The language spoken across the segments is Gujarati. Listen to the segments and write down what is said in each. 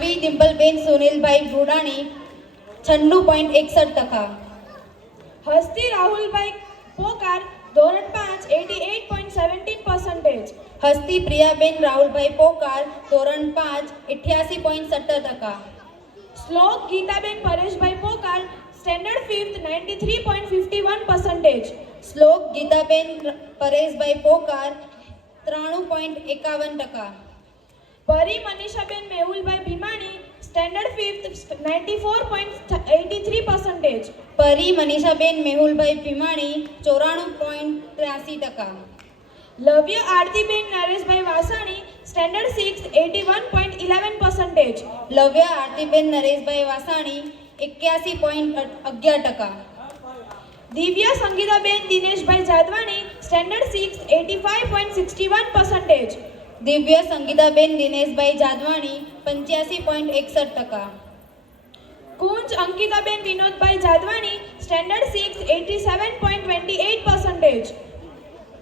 રાજવી ડિમ્પલબેન સુનિલભાઈ ભુડાણી 96.61%. હસ્તી રાહુલભાઈ પોકાર ધોરણ 5 88.17%. હસ્તી પ્રિયાબેન રાહુલભાઈ પોકાર ધોરણ 5 88.17%. શ્લોક ગીતાબેન પરેશભાઈ પોકાર સ્ટેન્ડર્ડ 5th 93.51%. શ્લોક ગીતાબેન પરેશભાઈ પોકાર 93.51%. પરી Manishaben Mehulbhai Bhimani standard 5th 94.83%. Pari Manishaben Mehulbhai Bhimani 94.83%. Lavya Aartiben Nareshbhai Vasani standard 6th 81.11%. Lavya Aartiben Nareshbhai Vasani 81.11%. Divya Sangitaben Dineshbhai Jadvani standard 6th 85.61%. Divya Sangitaben Dineshbhai Jadvani 85.61%. Kunj Ankitaben Vinodbhai Jadvani standard 6th 87.28%.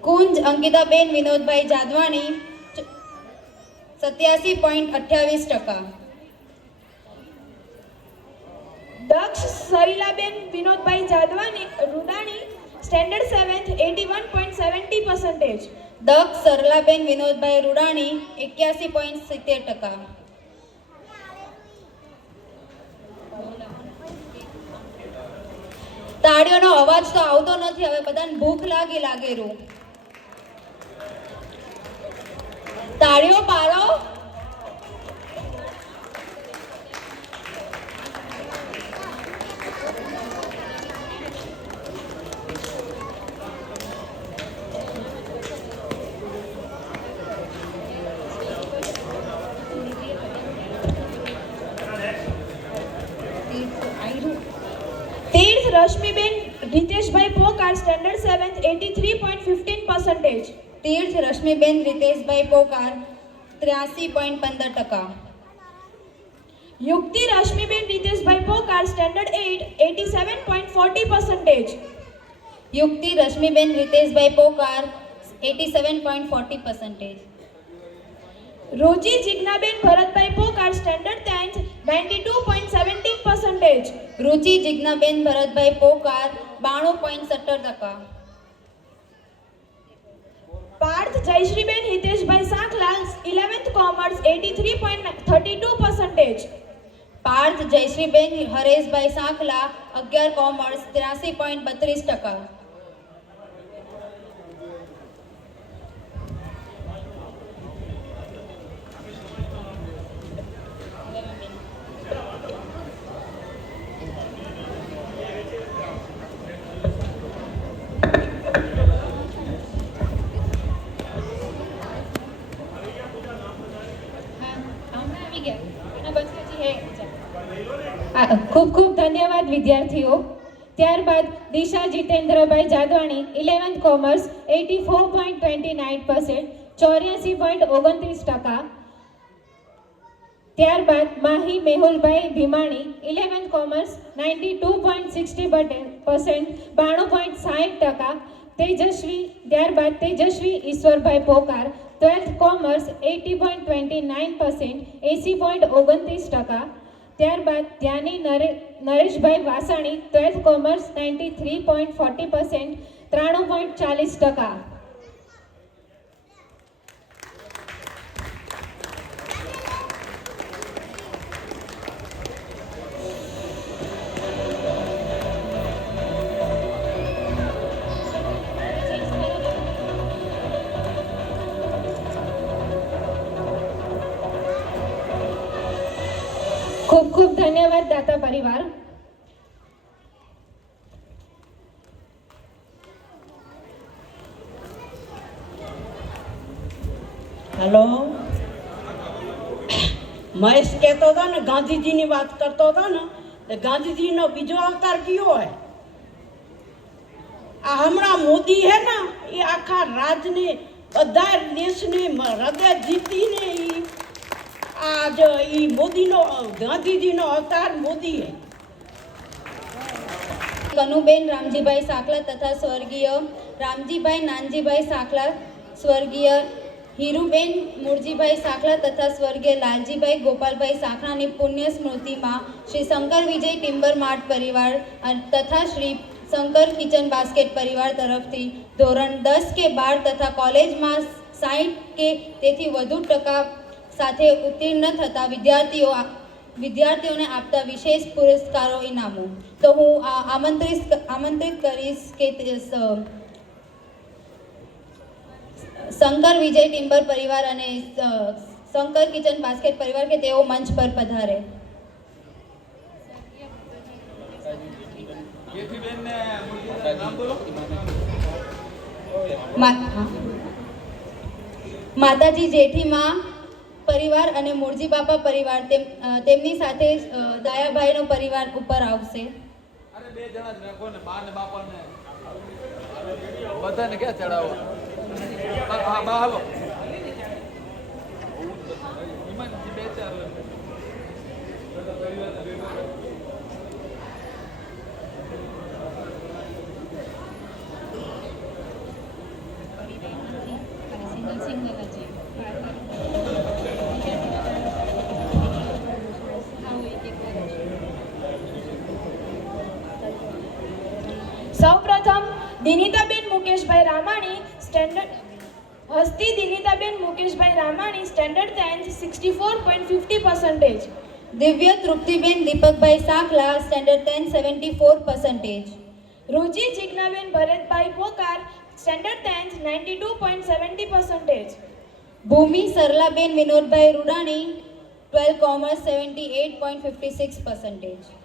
Kunj Ankitaben Vinodbhai Jadvani 87.28%. Daksh Sarilaben Vinodbhai Jadvani Rudani standard 7th 81.70%. Daksh Saralaben Vinodbhai Rudani 81.70%. તાળીઓનો અવાજ તો આવતો નથી. હવે બધાને ભૂખ લાગેરું. તાળીઓ પાડો. તીર્થ રશ્મિબેન રીતેશભાઈ પોકાર સ્ટેન્ડર્ડ 7th 83.15%. તીર્થ રશ્મિબેન રીતેશભાઈ પોકાર 83.15%. યુક્તિ રશ્મિબેન રીતેશભાઈ પોકાર સ્ટેન્ડર્ડ 8 87.40%. યુક્તિ રશ્મિબેન રીતેશભાઈ પોકાર 87.40%. રોજી જિજ્ઞાબેન ભરતભાઈ પોકાર સ્ટેન્ડર્ડ 10th 92.17%. રુચિ જિજ્ઞાબેન ભરતભાઈ પોકાર 92.17%. પાર્થ જયશ્રીબેન Hiteshbhai Sankhala 11th commerce 83.32%. Parth Jayshreeben Hareshbhai Sankhala 11 commerce 83.32%. ખૂબ ખૂબ ધન્યવાદ વિદ્યાર્થીઓ. ત્યારબાદ દિશા જીતેન્દ્રભાઈ જાદવાણી 11th કોમર્સ 84.29%, 84.29%. ત્યારબાદ માહી મેહુલભાઈ ભીમાણી 11th કોમર્સ 92.60%, 92.60%. તેજસ્વી ઈશ્વરભાઈ પોકાર 12th કોમર્સ 80.29%, 80.29%. ત્યારબાદ ધ્યાની નરેશભાઈ વાસાણી 12th કોમર્સ 93.40%, 93.40%. ખૂબ ખૂબ ધન્યવાદ દાતા પરિવાર. હેલો, મહેશ કહેતો હતો ને ગાંધીજીની વાત કરતો હતો ને, ગાંધીજીનો બીજો અવતાર કયો હોય? આ હમણાં મોદી હે ને, એ આખા રાજને બધા દેશને હૃદય જીતીને आज मोदीनो गांधीजीनो अवतार मोदी है। कनुबेन रामजीभाई साखला तथा स्वर्गीय रामजीभाई नानजीभाई साखला स्वर्गीय હીરુબેન મૂળજીભાઈ સાંખલા તથા સ્વર્ગીય લાલજીભાઈ ગોપાલભાઈ સાંખલાની પુણ્ય સ્મૃતિમાં શ્રી શંકર વિજય ટિમ્બર માર્ટ પરિવાર તથા શ્રી શંકર કિચન બાસ્કેટ પરિવાર તરફથી ધોરણ 10 કે 12 તથા કોલેજમાં 60 કે તેથી વધુ ટકા સાથે ઉત્તીર્ણ થતા વિદ્યાર્થીઓને આપતા વિશેષ પુરસ્કારો ઇનામો. તો હું આમંત્રિત કરીશ કે શંકર વિજય ટિમ્બર પરિવાર અને શંકર કિચન બાસ્કેટ પરિવાર કે તેઓ મંચ પર પધારે. માતાજી જેઠીમાં પરિવાર અને મૂળજી બાપા પરિવાર તેમની સાથે દાયાભાઈનો પરિવાર ઉપર આવશે. અરે બે જણા જ રાખો ને, બા ને બાપા ને બધાને ક્યાં ચડાવો? હા બા હાલો. ઈમાનજી બે ચાર સૌપ્રથમ દિનિતાબેન મુકેશભાઈ રામાણી સ્ટેન્ડર્ડ 10 64.50%. દિવ્ય તૃપ્તિબેન દીપકભાઈ સાંખલા સ્ટેન્ડર્ડ 10 74%. રુચિ જિજ્ઞાબેન ભરતભાઈ પોકાર સ્ટેન્ડર્ડ 10 92.70%. ભૂમિ સરલાબેન વિનોદભાઈ રૂડાણી 12 કોમર્સ 78.56%.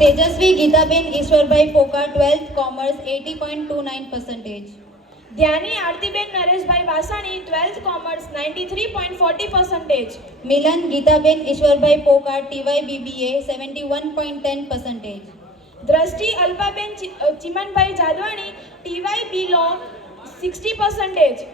તેજસ્વી ગીતાબેન ઈશ્વરભાઈ પોકાર 12th કોમર્સ 80.29%. ધ્યાની આરતીબેન નરેશભાઈ વાસાણી 12th કોમર્સ 93.40%. મિલન ગીતાબેન ઈશ્વરભાઈ પોકાર TY BBA 71.10%. દ્રષ્ટિ Alpaben Chimanbhai Jadwani TY B Law 60%.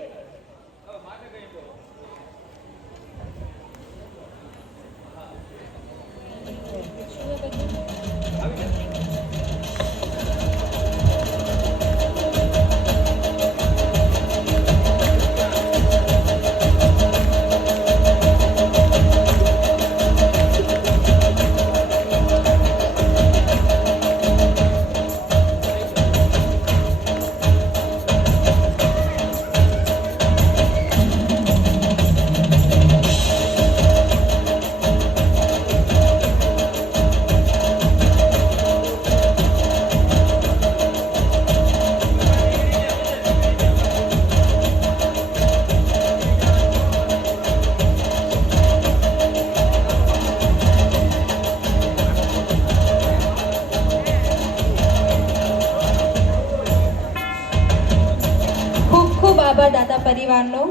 દાતા પરિવારનો.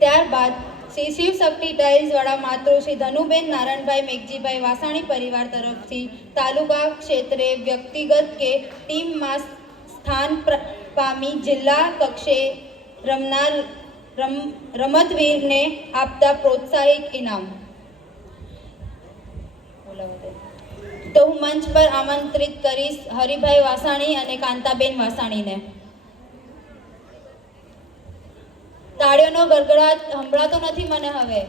ત્યારબાદ શ્રી શિવશક્તિ ટાઇલ્સવાળા માતૃ શ્રી ધનુબેન નારાયણભાઈ મેઘજીભાઈ વાસાણી પરિવાર તરફથી તાલુકા ક્ષેત્રે વ્યક્તિગત કે ટીમમાં સ્થાન પામી જિલ્લા કક્ષે રમનાર રમતવીરને આપતા પ્રોત્સાહિક ઇનામ. તો હું મંચ પર આમંત્રિત કરીશ હરિભાઈ વાસાણી અને કાંતાબેન વાસાણીને. તાળીઓનો ગડગડાટ સંભળાતો નથી મને હવે.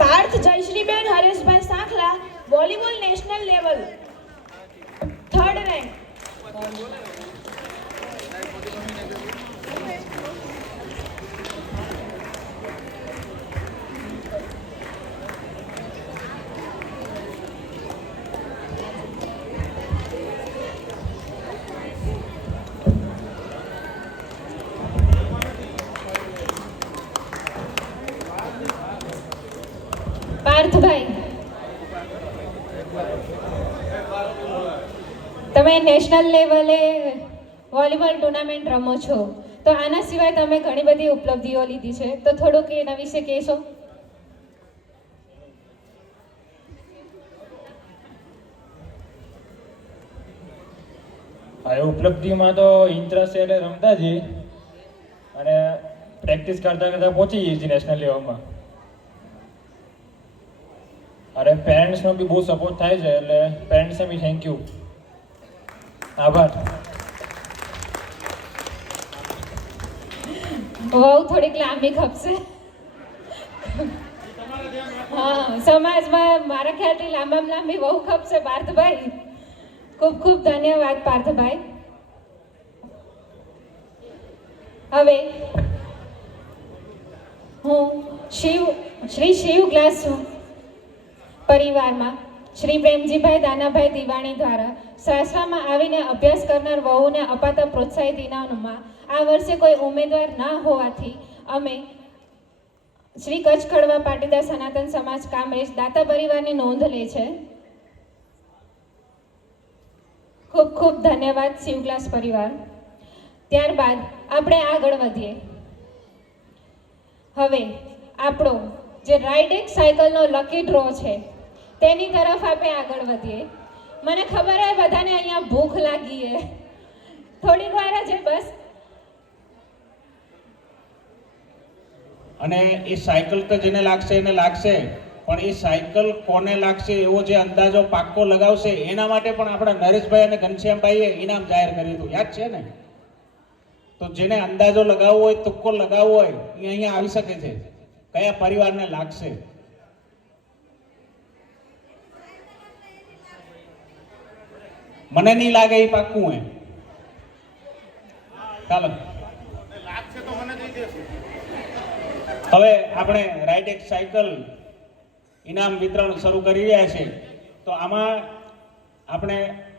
Parth Jayshreeben Hareshbhai Sankhla volleyball national level 3rd rank. Parthbhai, તમે નેશનલ લેવલે વોલીબોલ ટુર્નામેન્ટ રમો છો, તો આના સિવાય તમે ઘણી બધી ઉપલબ્ધિઓ લીધી છે, તો થોડુંક એના વિશે કહેશો? આ ઉપલબ્ધિમાં તો ઇન્ટરેસ્ટ એટલે રમતા જઈએ અને પ્રેક્ટિસ કરતા કરતા પહોંચી જઈએ છીએ નેશનલ લેવલમાં. અરે પેરેન્ટ્સનો બી બહુ સપોર્ટ થાય છે, એટલે પેરેન્ટ્સને બી થેન્ક યુ, આભાર. વહુ થોડીક લાંબી ખપશે. હા, સમાજમાં મારા ખ્યાલથી લાંબામાં લાંબી વહુ ખપશે પાર્થભાઈ. ખૂબ ખૂબ ધન્યવાદ પાર્થભાઈ. હવે હું શ્રી શિવ ગ્લાસ પરિવારમાં શ્રી પ્રેમજીભાઈ દાનાભાઈ દિવાણી દ્વારા સાસરામાં આવીને અભ્યાસ કરનાર વહુને અપાતા પ્રોત્સાહિત ઇનામમાં આ વર્ષે કોઈ ઉમેદવાર ના હોવાથી અમે શ્રી કચ્છ કડવા પાટીદાર સનાતન સમાજ કામરેજ દાતા પરિવારની નોંધ લે છે. ખૂબ ખૂબ ધન્યવાદ શિવગ્લાસ પરિવાર. ત્યારબાદ આપણે આગળ વધીએ. હવે આપણો જે રાઇડેક્સ સાયકલનો લકી ડ્રો છે તેની તરફ આપણે આગળ વધીએ. મને ખબર હોય બધાને અહીંયા ભૂખ લાગી છે, થોડીક વાર જ બસ. અને એ સાયકલ તો જેને લાગશે એને લાગશે, પણ એ સાયકલ કોને લાગશે એવો જે અંદાજો પાક્કો લગાવશે એના માટે પણ આપણા નરેશભાઈ અને ઘનશ્યામભાઈએ ઇનામ જાહેર કર્યું હતું, યાદ છે ને? તો જેને અંદાજો લગાવવો હોય, તુક્કો લગાવવો હોય, એ અહીંયા આવી શકે છે. કયા પરિવારને લાગશે? મને નહીં લાગે એ પાક્કું હે. ચાલો હવે આપણે રાઇડેક્સ સાયકલ ઇનામ વિતરણ શરૂ કરી રહ્યા છે. તો આમાં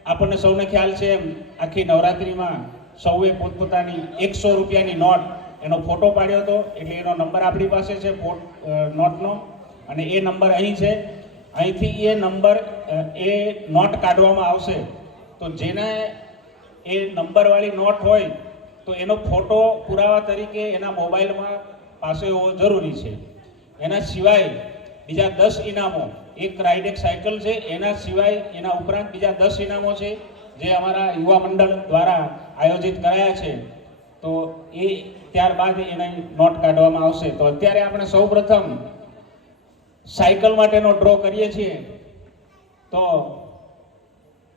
આપણને સૌને ખ્યાલ છે એમ આખી નવરાત્રિમાં સૌએ પોતપોતાની 100 રૂપિયાની નોટ એનો ફોટો પાડ્યો હતો, એટલે એનો નંબર આપણી પાસે છે નોટનો, અને એ નંબર અહીં છે. અહીંથી એ નંબર એ નોટ કાઢવામાં આવશે. તો જેને એ નંબરવાળી નોટ હોય તો એનો ફોટો પુરાવા તરીકે એના મોબાઈલમાં પાસે હોવો જરૂરી છે. એના સિવાય બીજા 10 ઇનામો, એક રાઇડેક્સ સાયકલ છે, એના સિવાય એના ઉપરાંત બીજા 10 ઇનામો છે જે અમારા યુવા મંડળ દ્વારા આયોજિત કરાયા છે. તો એ ત્યારબાદ એની નોટ કાઢવામાં આવશે. તો અત્યારે આપણે સૌપ્રથમ સાયકલ માટેનો ડ્રો કરીએ છીએ. તો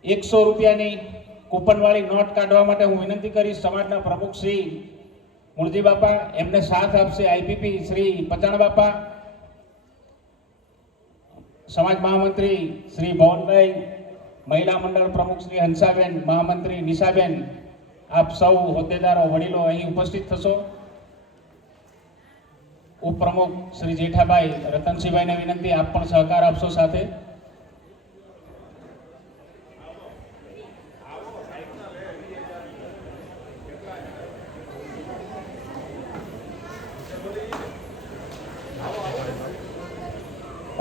100 રૂપિયાની કૂપનવાળી નોટ કાઢવા માટે હું વિનંતી કરીશ સમાજના પ્રમુખ શ્રી મૂળજી બાપા, એમને સાથ આપશે આઈપીપી શ્રી પચાણ બાપા, સમાજ મહામંત્રી શ્રી ભવનભાઈ, મહિલા મંડળ પ્રમુખ શ્રી હંસાબેન, મહામંત્રી નિશાબેન, આપ સૌ હોદ્દેદારો વડીલો અહીં ઉપસ્થિત થશો. ઉપપ્રમુખ શ્રી જેઠાભાઈ, રતનસિંહભાઈને વિનંતી આપ પણ સહકાર આપશો સાથે.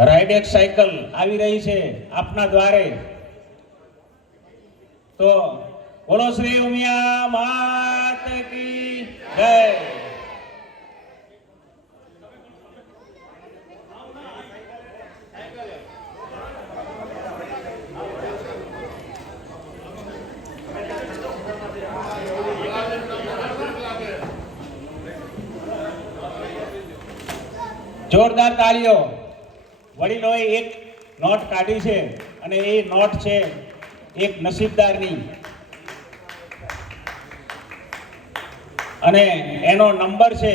રાઇડેક્સ સાયકલ આવી રહી છે આપના દ્વારે. તો બોલો શ્રી ઉમિયા માત કી જય. જોરદાર તાળીઓ. વડીલોએ એક નોટ કાઢી છે અને એ નોટ છે એક નસીબદારની, અને એનો નંબર છે,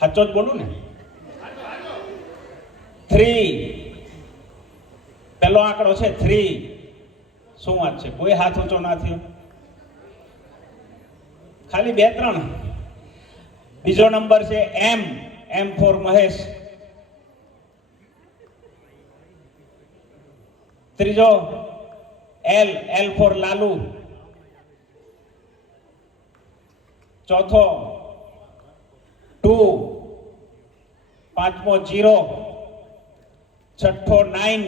સાચો જ બોલું ને, 3. પહેલો આંકડો છે 3. શું વાત છે, કોઈ હાથ ઊંચો ના થયો, ખાલી 2-3. બીજો નંબર છે M ફોર મહેશ. ત્રીજો L ફોર લાલુ. ચોથો 2. પાંચમો 0. છઠ્ઠો 9,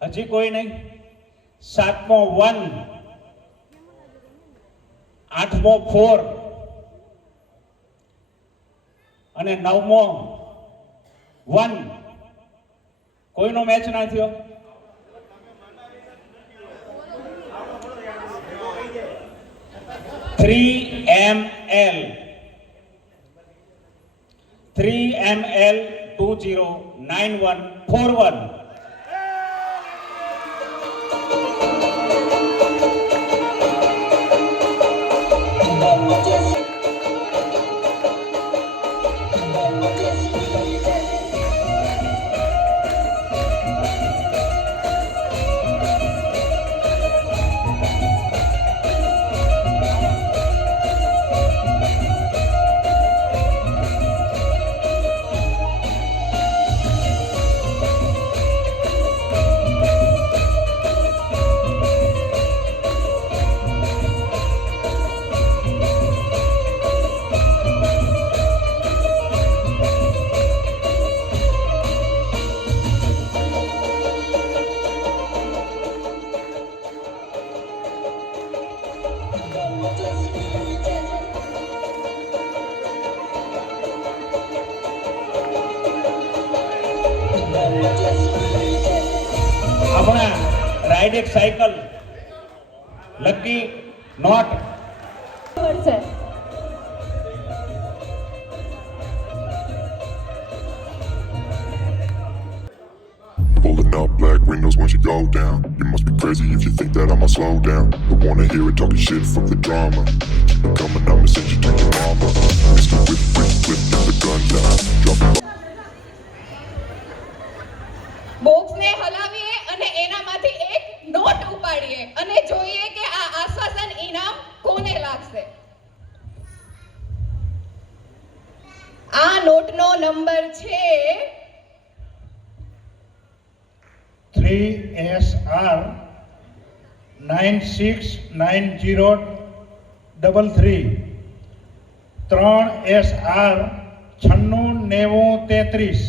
હજી કોઈ નહીં. સાતમો 1, આઠમો 4 અને નવમો 1. કોઈનો મેચ ના થયો? ML 209141. આપણા રાઇડ એક સાયકલ લકી નોટ છે. Pulling up black windows once you go down. You must be crazy if you think that I'ma slow down. Don't wanna hear it talking shit, fuck the drama. Keep it coming, I'ma send you to your mama. Mr. Whip, whip, whip, get the gun down. Drop it. બોક્સને હલાવીએ અને એનામાંથી એક નોટ ઉપાડીએ અને જોઈએ કે આ આશ્વાસન ઇનામ કોને લાગશે. આ નોટનો નંબર છે 3SR 969033. 3SR 969033.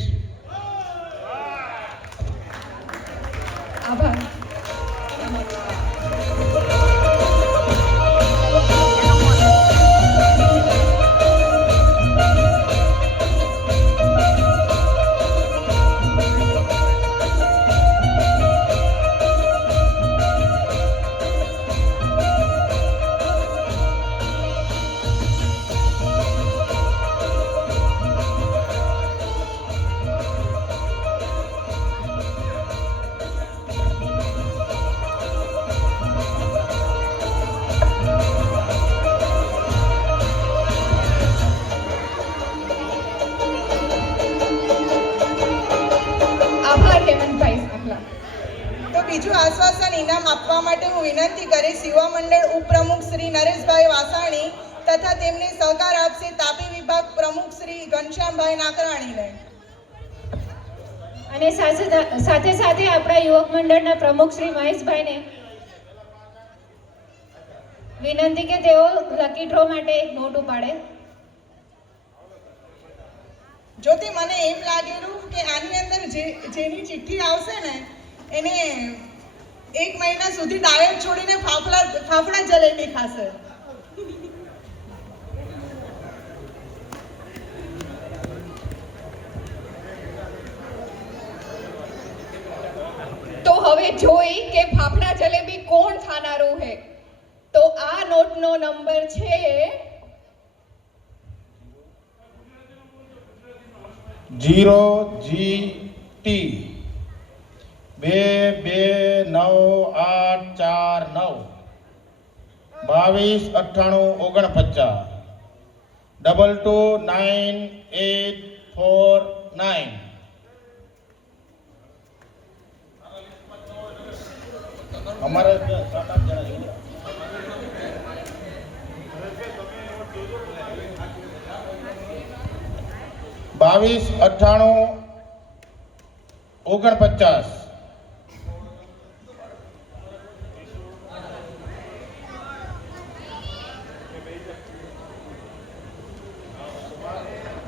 આભાર. તો બીજું આશ્વાસન ઇનામ આપવા માટે હું વિનંતી કરીશ યુવા મંડળ ઉપપ્રમુખ શ્રી નરેશભાઈ વાસાણી તથા તેમને સહકાર આપશે તાપી વિભાગ પ્રમુખ શ્રી ઘનશ્યામભાઈ નાકરાણીને. અને સાથે સાથે આપણા યુવક મંડળના પ્રમુખ શ્રી મહેશભાઈને વિનંતી કે તેઓ લકી ડ્રો માટે એક નોટ ઉપાડે. જોતે મને એમ લાગેલું કે આની અંદર જેની ચિઠ્ઠી આવશે ને એને 1 મહિના સુધી ડાયટ છોડીને ફાફડા જલેબી ખાશે. તો હવે જોઈ કે ફાફડા જલેબી કોણ ખાનારું હે. તો આ નોટનો નંબર છે 0GT 229849 229849 229849. हमारे 7-8 जन 229849.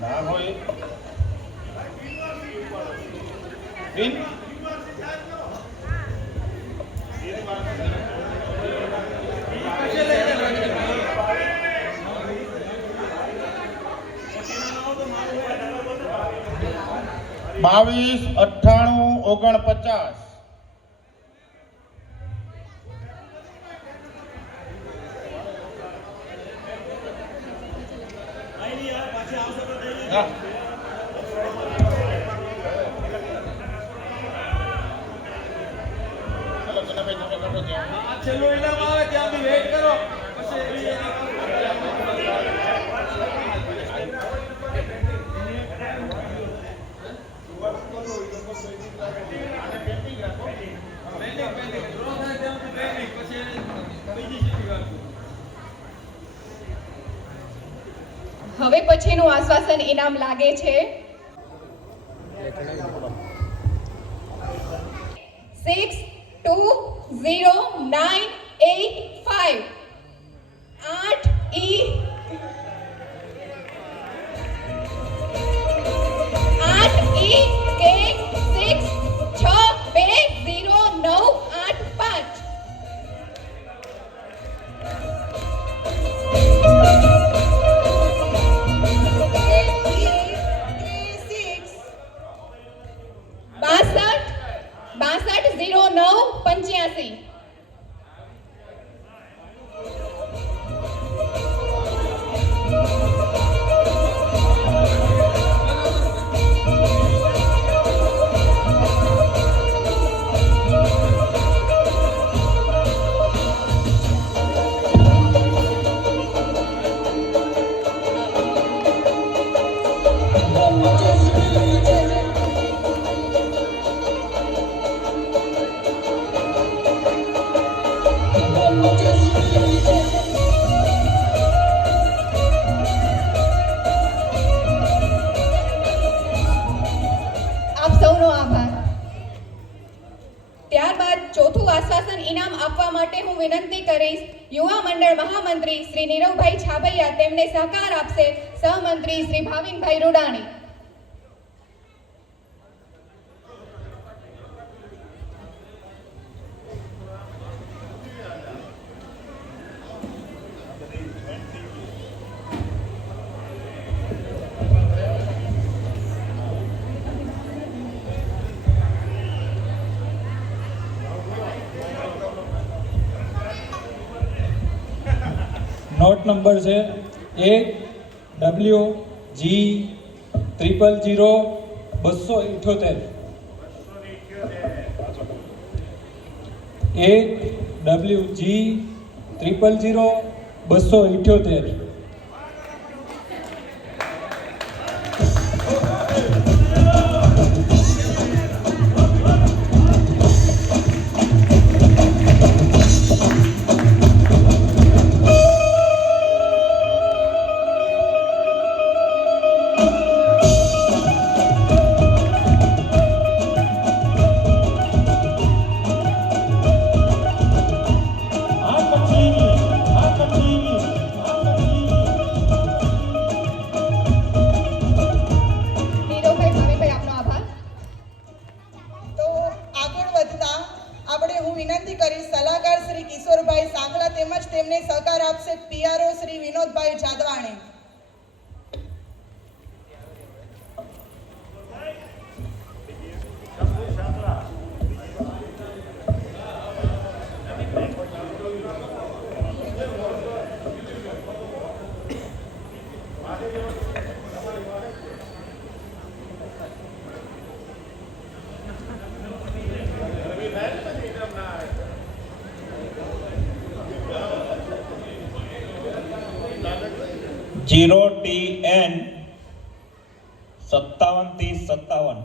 ના હોય બિન બાવીસ 98 49 હા. આ છેલ્લું ઇનામ આવે ત્યાં બી વેઇટ કરો પછી હવે પછીનું આશ્વાસન ઇનામ લાગે છે 620985 8E 8E કે 6620985 620985 આપ સૌનો આભાર. ત્યારબાદ ચોથું આશ્વાસન ઇનામ આપવા માટે હું વિનંતી કરીશ યુવા મંડળ મહામંત્રી શ્રી નીરવભાઈ છાબૈયા તેમને સહકાર આપશે સહમંત્રી શ્રી ભાવિનભાઈ રૂડાણી. નોટ નંબર છે AWG 000 278 AWG 000 278 નીરવભાઈ ભાવિનભાઈ આપનો આભાર. તો આગળ વધતા આપણે હું વિનંતી કરીશ સલાહકાર શ્રી કિશોરભાઈ સાંકલા તેમજ તેમને સહકાર આપશે PRO Shri Vinodbhai Jadvani. Zero TN 573057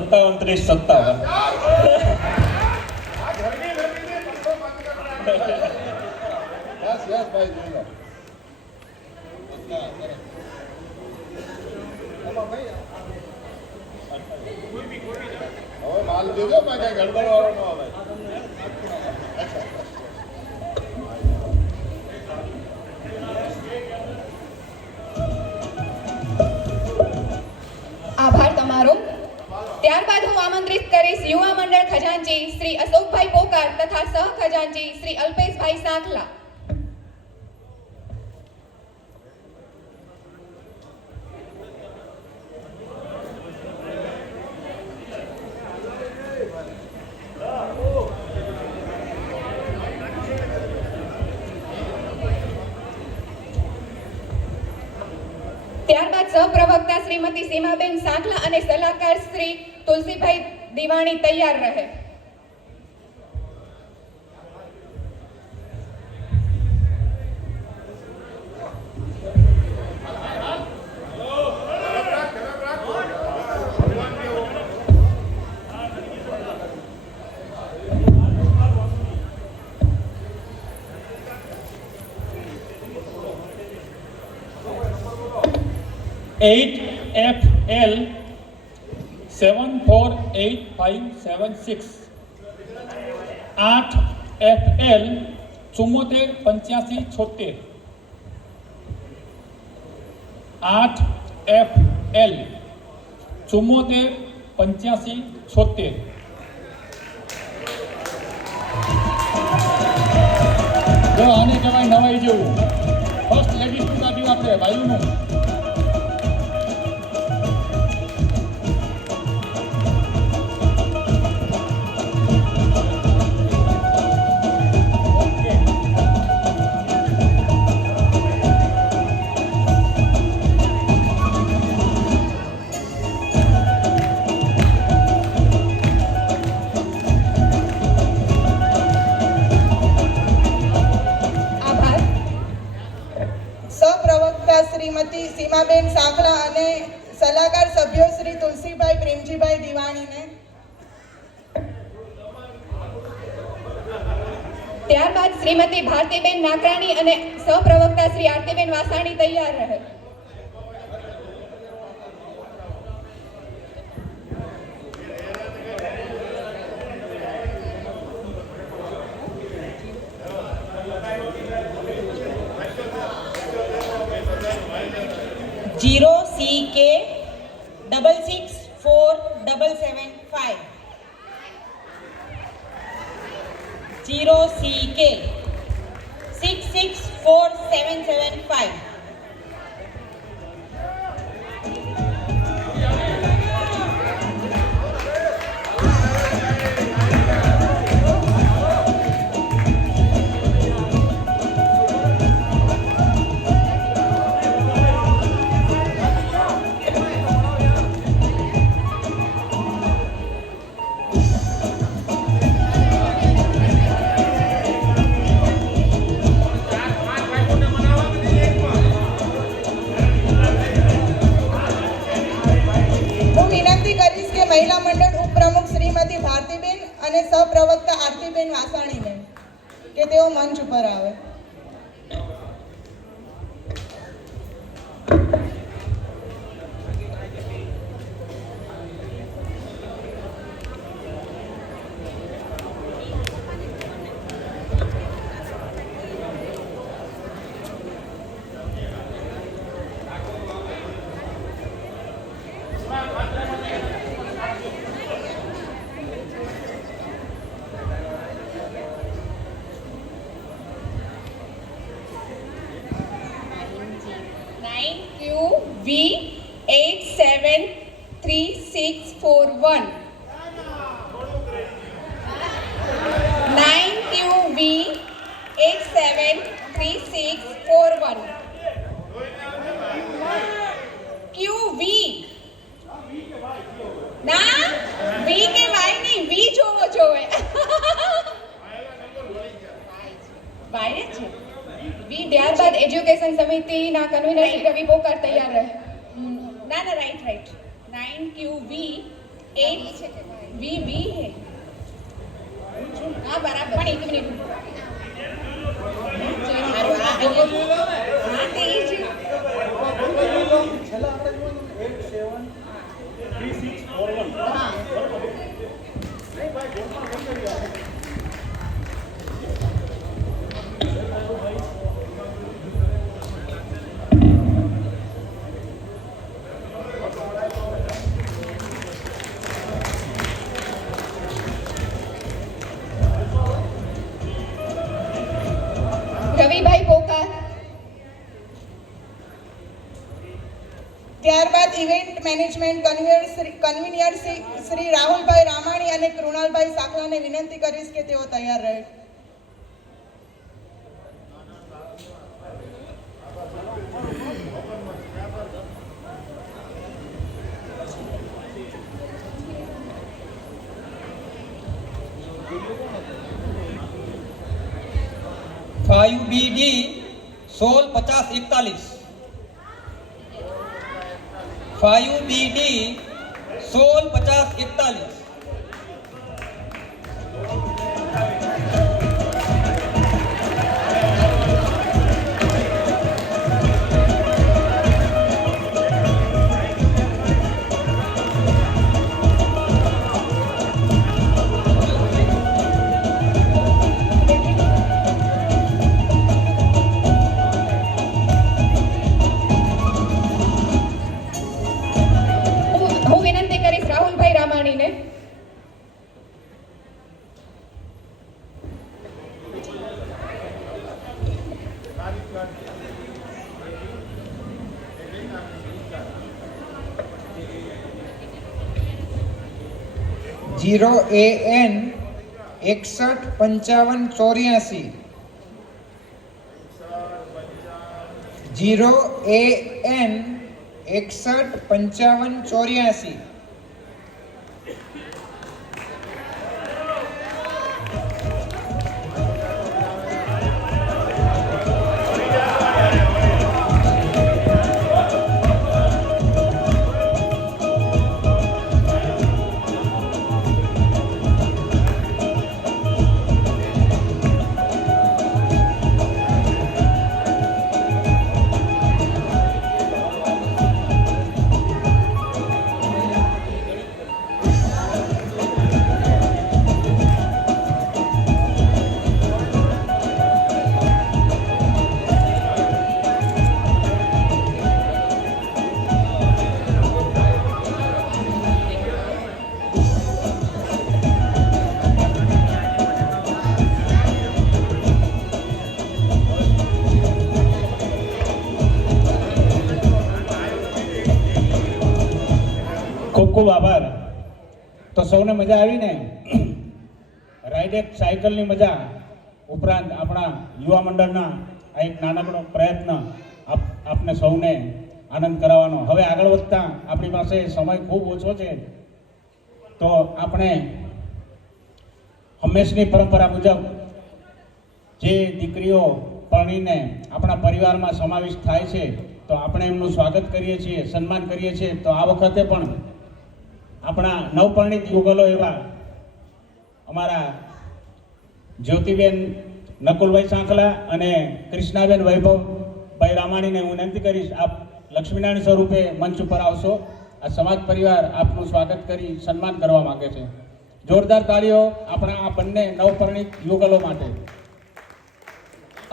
573057 ભાઈ હાલ દેજો પાછા ગડબડ વાળો ન આવે. આભાર તમારો. ત્યારબાદ હું આમંત્રિત કરીશ યુવા મંડળ ખજાનચી શ્રી અશોકભાઈ પોકાર તથા સહ ખજાનચી શ્રી અલ્પેશભાઈ સાંખલા. ત્યારબાદ સહપ્રવક્તા શ્રીમતી સીમાબેન સાંખલા અને સલાહકાર શ્રી તુલસીભાઈ દિવાણી તૈયાર રહે. FL 748576 8FL 748576 8FL 748576 જો આને કહેવાય નવાઈ જેવું. ફર્સ્ટ લેડીઝનું કાઢ્યું આપણે ભાઈઓનું. સહપ્રવક્તા શ્રીમતી સીમાબેન સાંખલા અને સલાહકાર સભ્યો શ્રી તુલસીભાઈ પ્રેમજીભાઈ દિવાણીને. ત્યારબાદ શ્રીમતી ભારતીબેન નાકરાણી અને સહપ્રવક્તા શ્રી આરતીબેન વાસાણી તૈયાર રહે. Zero CK 664775 zero CK 664775. મહિલા મંડળ ઉપપ્રમુખ શ્રીમતી ભારતીબેન અને સહપ્રવક્તા આરતીબેન વાસાણીને કે તેઓ મંચ ઉપર આવે. V 873641 9QV 873641 QV ના V કે Y નહીં V જોવો જોવે વાયરે છે વી. ત્યારબાદ એજ્યુકેશન સમિતિના કન્વીનર શ્રી રવિ પોકાર તૈયાર રહે. ના ના રાઈટ 9QV 8VV है. हाँ बराबर પણ એક મિનિટ હા તે જ છેલ્લા આપણે 873641 હા મેનેજમેન્ટ કન્વીનર શ્રી રાહુલભાઈ રામાણી અને કૃણાલભાઈ સાખલાને વિનંતી કરીશ કે તેઓ તૈયાર રહે. Five BD 165041 5 BD 165041. હું વિનંતી કરીશ રાહુલભાઈ રામાણીને. Zero AN 615584 zero AN 615584. ખૂબ ખૂબ આભાર. તો સૌને મજા આવી ને? રાઇડેડ સાયકલની મજા ઉપરાંત આપણા યુવા મંડળના આ એક નાનકડો પ્રયત્ન આપને સૌને આનંદ કરાવવાનો. હવે આગળ વધતા આપણી પાસે સમય ખૂબ ઓછો છે, તો આપણે હંમેશની પરંપરા મુજબ જે દીકરીઓ પરણીને આપણા પરિવારમાં સમાવિષ્ટ થાય છે તો આપણે એમનું સ્વાગત કરીએ છીએ, સન્માન કરીએ છીએ. તો આ વખતે પણ આપણા નવપરણિત યુગલો એવા અમારા જ્યોતિબેન નકુલભાઈ સાંખલા અને કૃષ્ણાબેન વૈભવભાઈ રામાણીને હું વિનંતી કરીશ, આપ લક્ષ્મીનારાયણ સ્વરૂપે મંચ ઉપર આવશો. આ સમાજ પરિવાર આપનું સ્વાગત કરી સન્માન કરવા માંગે છે. જોરદાર તાળીઓ આપણા આ બંને નવપરણિત યુગલો માટે.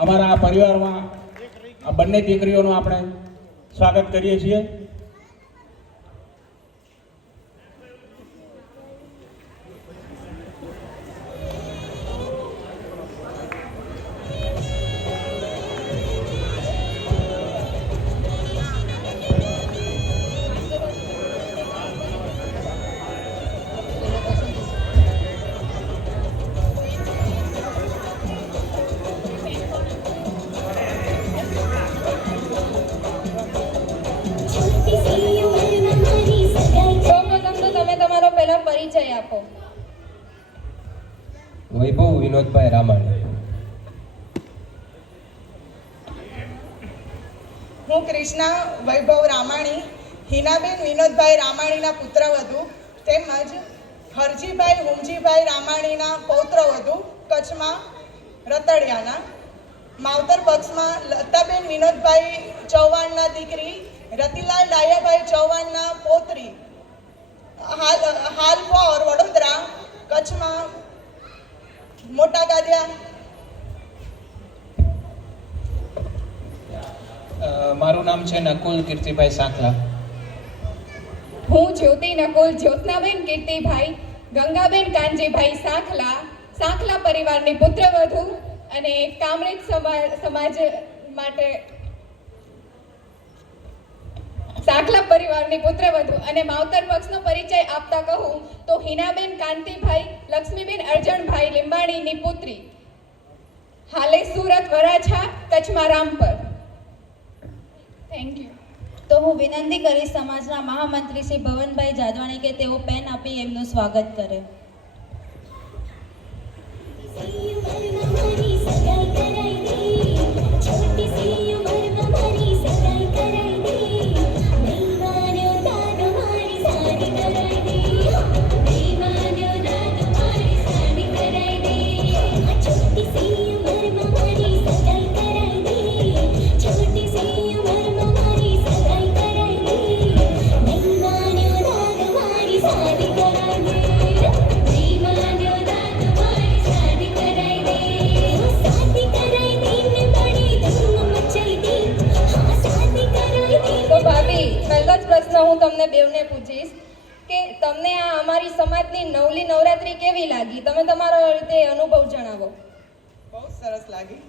અમારા આ પરિવારમાં આ બંને દીકરીઓનું આપણે સ્વાગત કરીએ છીએ. પરિચય આપો. વૈભવ વિનોદભાઈ રામાણી. હું કૃષ્ણા વૈભવ રામાણી હિનાબેન વિનોદભાઈ રામાણીના પુત્રવધુ તેમજ હરજીભાઈ હુમજીભાઈ રામાણીના પૌત્રવધુ કચ્છમાં રતડિયાના. માવતર પક્ષમાં લતાબેન વિનોદભાઈ ચૌહાણના દીકરી રતિલાલ ડાયાભાઈ ચૌહાણના પૌત્રી. હાલ પર વડોદરા કચ્છમાં મોટા ગાદિયા. મારું નામ છે નકુલ કીર્તિભાઈ સાંખલા. હું જ્યોતિ નકુલ જ્યોત્નાબેન કીર્તિભાઈ ગંગાબેન કાનજીભાઈ સાંખલા, સાંખલા પરિવારની પુત્રવધુ અને કામરેજ સમાજ માટે સાખલા પરિવારની પુત્રવધુ અને માવતર પક્ષનો પરિચય આપતા કહું તો હિનાબેન કાંતિભાઈ લક્ષ્મીબેન અરજણભાઈ લીંબાણીની પુત્રી, હાલે સુરત, વરાછા, કચ્છમાં રામપર. Thank you. તો હું વિનંતી કરીશ સમાજના મહામંત્રી શ્રી ભવનભાઈ જાદવાણી કે તેઓ પેન આપી એમનું સ્વાગત કરે. તો ભાભી, પહેલો જ પ્રશ્ન હું તમને બેવને પૂછીશ કે તમને આ અમારી સમાજની નવલી નવરાત્રી કેવી લાગી? તમે તમારો રીતે અનુભવ જણાવો. બહુ સરસ લાગી.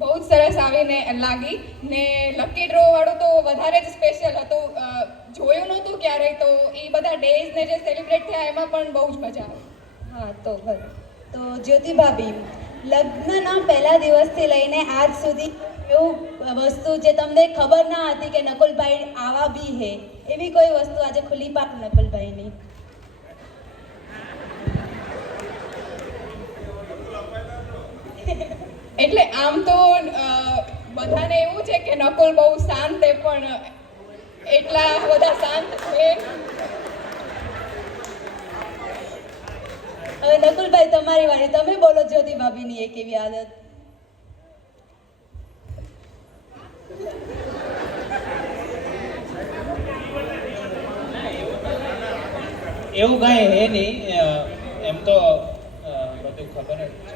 બહુ જ સરસ આવીને લાગી ને લકી ડ્રો વાળું તો વધારે જ સ્પેશિયલ હતું. જોયું નહોતું ક્યારેય, તો એ બધા ડેઝ ને જે સેલિબ્રેટ થયા એમાં પણ બહુ જ મજા આવી. હા તો ભલે. તો જ્યોતિ ભાભી, લગ્નના પહેલા દિવસથી લઈને આજ સુધી એવું વસ્તુ જે તમને ખબર ના હતી કે નકુલભાઈ આવા બી હે, એવી કોઈ વસ્તુ આજે ખુલ્લી પાડું નકુલભાઈની? એટલે આમ તો બધાને એવું છે કે નકુલ બહુ શાંત છે, પણ એટલા બધા શાંત છે. હવે નકુલભાઈ તમારી વાળી, તમે બોલો જ્યોતિ ભાભીની એક એવી આદત. એવું કાંઈ હે નહીં, એમ તો બધું ખબર જ છે.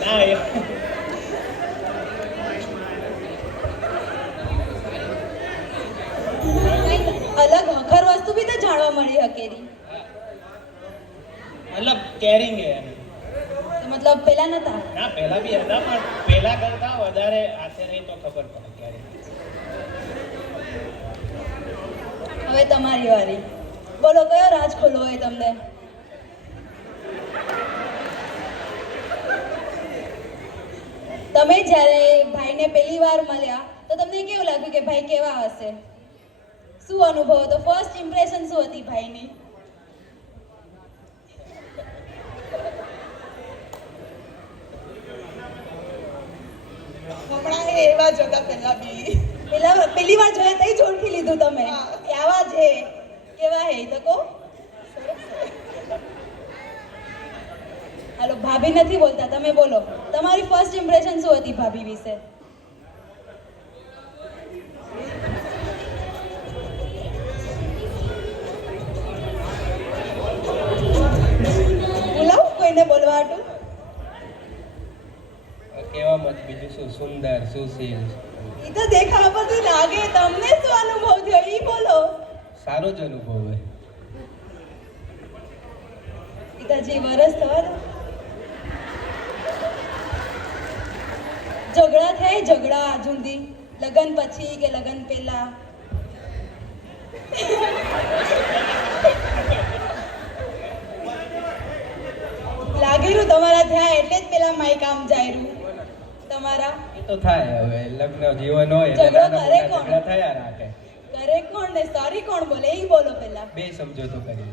ના અલગ હખર વસ્તુ બી તો જાણવા મળી હકેરી. મતલબ કેરિંગ હે એમ. તો મતલબ પેલા નતા? ના, પહેલા બી હતા, પણ પહેલા કરતા વધારે હાથે રહી તો ખબર પડે કેરિંગ. હવે તમારી વારી, બોલો કયો રાજ ખોલવો હોય તમને? તમે જ્યારે ભાઈને પહેલી વાર મળ્યા તો તમને કેવું લાગ્યું કે ભાઈ કેવા હશે? શું અનુભવ હતો? ફર્સ્ટ ઇમ્પ્રેશન શું હતી ભાઈની? હમણાં એ એવા જ હતા પહેલા બી. પહેલી વાર જોયા તઈ જ ઓળખી લીધું તમે? આવા જ હે. કેવા હે તો કહો. હાલો, ભાભી નથી બોલતા, તમે બોલો. તમારી ફર્સ્ટ ઇમ્પ્રેશન શું હતી ભાભી વિશે? બોલાવો કોઈને બોલવા હાટું. કેવા મત બીજું શું? સુંદર, સુશીલ. એ તો દેખાવ પરથી લાગે. તમને શું અનુભવ થયો ઈ બોલો. સારો જ અનુભવ હોય. પિતાજી વરસ થવા દો. ઝઘડા થાય? ઝઘડા જુંદી લગન પછી કે લગન પહેલા? લાગેલું તમારા થયા એટલે જ પેલા માઈ કામ જાયરું તમારા. એ તો થાય, હવે લગ્ન જીવન હોય ઝઘડો એટલે કરે નાના કોણ? મોટા ઝઘડા થયા રાખે. કરે કોણ ને સોરી કોણ બોલે? એ બોલો પેલા. બે સમજોતો કરી.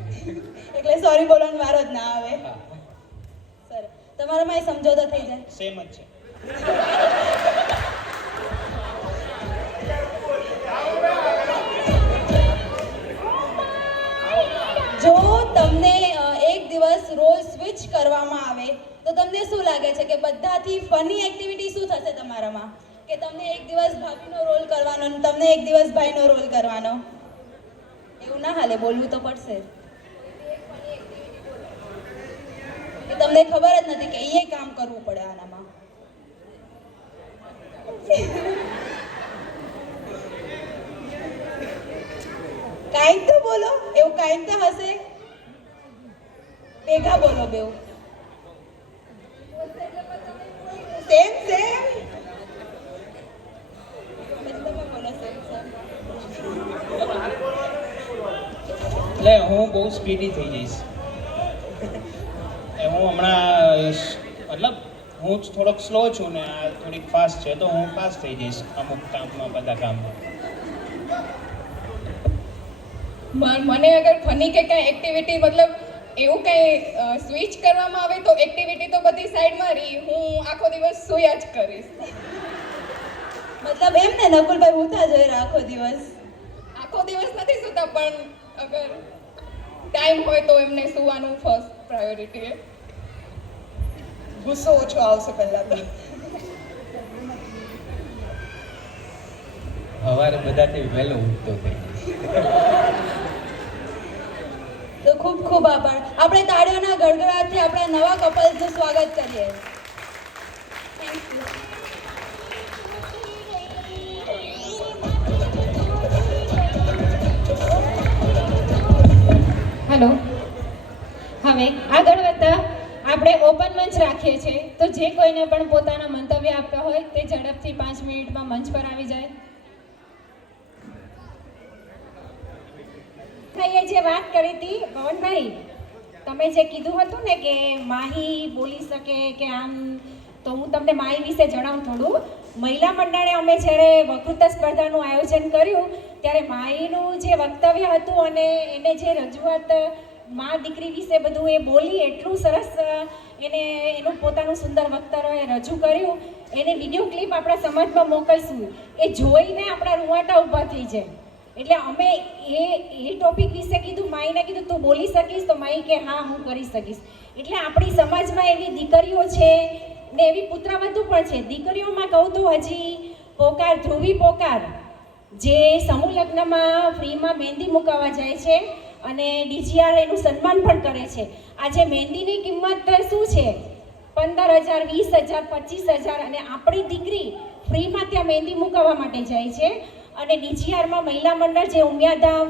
એટલે સોરી બોલવાનો વારો જ ના આવે. હા, સર, તમારામાં એ સમજોતો થઈ જાય. સેમ જ છે. જો તમને એક દિવસ રોલ સ્વિચ કરવામાં આવે તો તમને શું લાગે છે કે બધાથી ફની એક્ટિવિટી શું થશે તમારામાં? કે તમને એક દિવસ ભાભીનો રોલ કરવાનો અને તમને એક દિવસ ભાઈનો રોલ કરવાનો? એવું ના હાલે, બોલવું તો પડશે. કે તમને ખબર જ નથી કે એ કામ કરવું પડે આનામાં. કાંઈક તો બોલો, એવું કાંઈક તો હશે. ભેગા બોલો બેવ. સેમ સેમ એટલે હું બહુ સ્પીડી થઈ જઈશ. હું હમણાં મતલબ હું થોડોક સ્લો છું ને આ થોડીક ફાસ્ટ છે, તો હું ફાસ્ટ થઈ જઈશ અમુક કામમાં, બધા કામમાં. મને અગર ફની કે કાંઈ એક્ટિવિટી મતલબ એવું કંઈ સ્વિચ કરવામાં આવે તો એક્ટિવિટી તો બધી સાઈડમાં રહી, હું આખો દિવસ સૂયા જ કરીશ. મતલબ એમ ને નકુલભાઈ ઉતા જ હોય આખો દિવસ. આખો દિવસ નથી સૂતા, પણ અગર ટાઈમ હોય તો એમને સૂવાનું ફર્સ્ટ પ્રાયોરિટી છે. ગુસ્સો ઓછો આવશે પહેલા તો. સવારે બધાથી વહેલો ઉઠતો થઈ. તો ખૂબ ખૂબ આભાર. આપણે તાળીઓના ગડગડાટથી આપણા નવા કપલ્સનું સ્વાગત કરીએ. Thank you. હેલો. હવે આગળ વધતા આપણે ઓપન મંચ રાખીએ છીએ, તો જે કોઈને પણ પોતાના મંતવ્ય આપવા હોય તે ઝડપથી 5 મિનિટમાં મંચ પર આવી જાય. ભાઈએ જે વાત કરી હતી પવનભાઈ, તમે જે કીધું હતું ને કે માહી બોલી શકે કે આમ, તો હું તમને માહી વિશે જણાવું થોડું. મહિલા મંડળે અમે જ્યારે વક્તૃત્વ સ્પર્ધાનું આયોજન કર્યું ત્યારે માહીનું જે વક્તવ્ય હતું અને એને જે રજૂઆત મા દીકરી વિશે બધું એ બોલી, એટલું સરસ એને એનું પોતાનું સુંદર વક્તવ્ય રજૂ કર્યું. એને વિડીયો ક્લિપ આપણા સમાજમાં મોકલશું, એ જોઈને આપણા રૂવાટા ઊભા થઈ જાય. એટલે અમે એ ટોપિક વિશે કીધું, માઈને કીધું તું બોલી શકીશ, તો માઈ કે હા હું કરી શકીશ. એટલે આપણી સમાજમાં એવી દીકરીઓ છે ને એવી પુત્રવધુ પણ છે. દીકરીઓમાં કહું તો હજી પોકાર, ધ્રુવી પોકાર, જે સમૂહ લગ્નમાં ફ્રીમાં મહેંદી મુકાવવા જાય છે અને ડીજીઆર એનું સન્માન પણ કરે છે. આજે મહેંદીની કિંમત શું છે? 15,000, 20,000, 25,000, અને આપણી દીકરી ફ્રીમાં ત્યાં મહેંદી મુકાવવા માટે જાય છે. અને ડીજીઆરમાં મહિલા મંડળ જે ઉમિયાધામ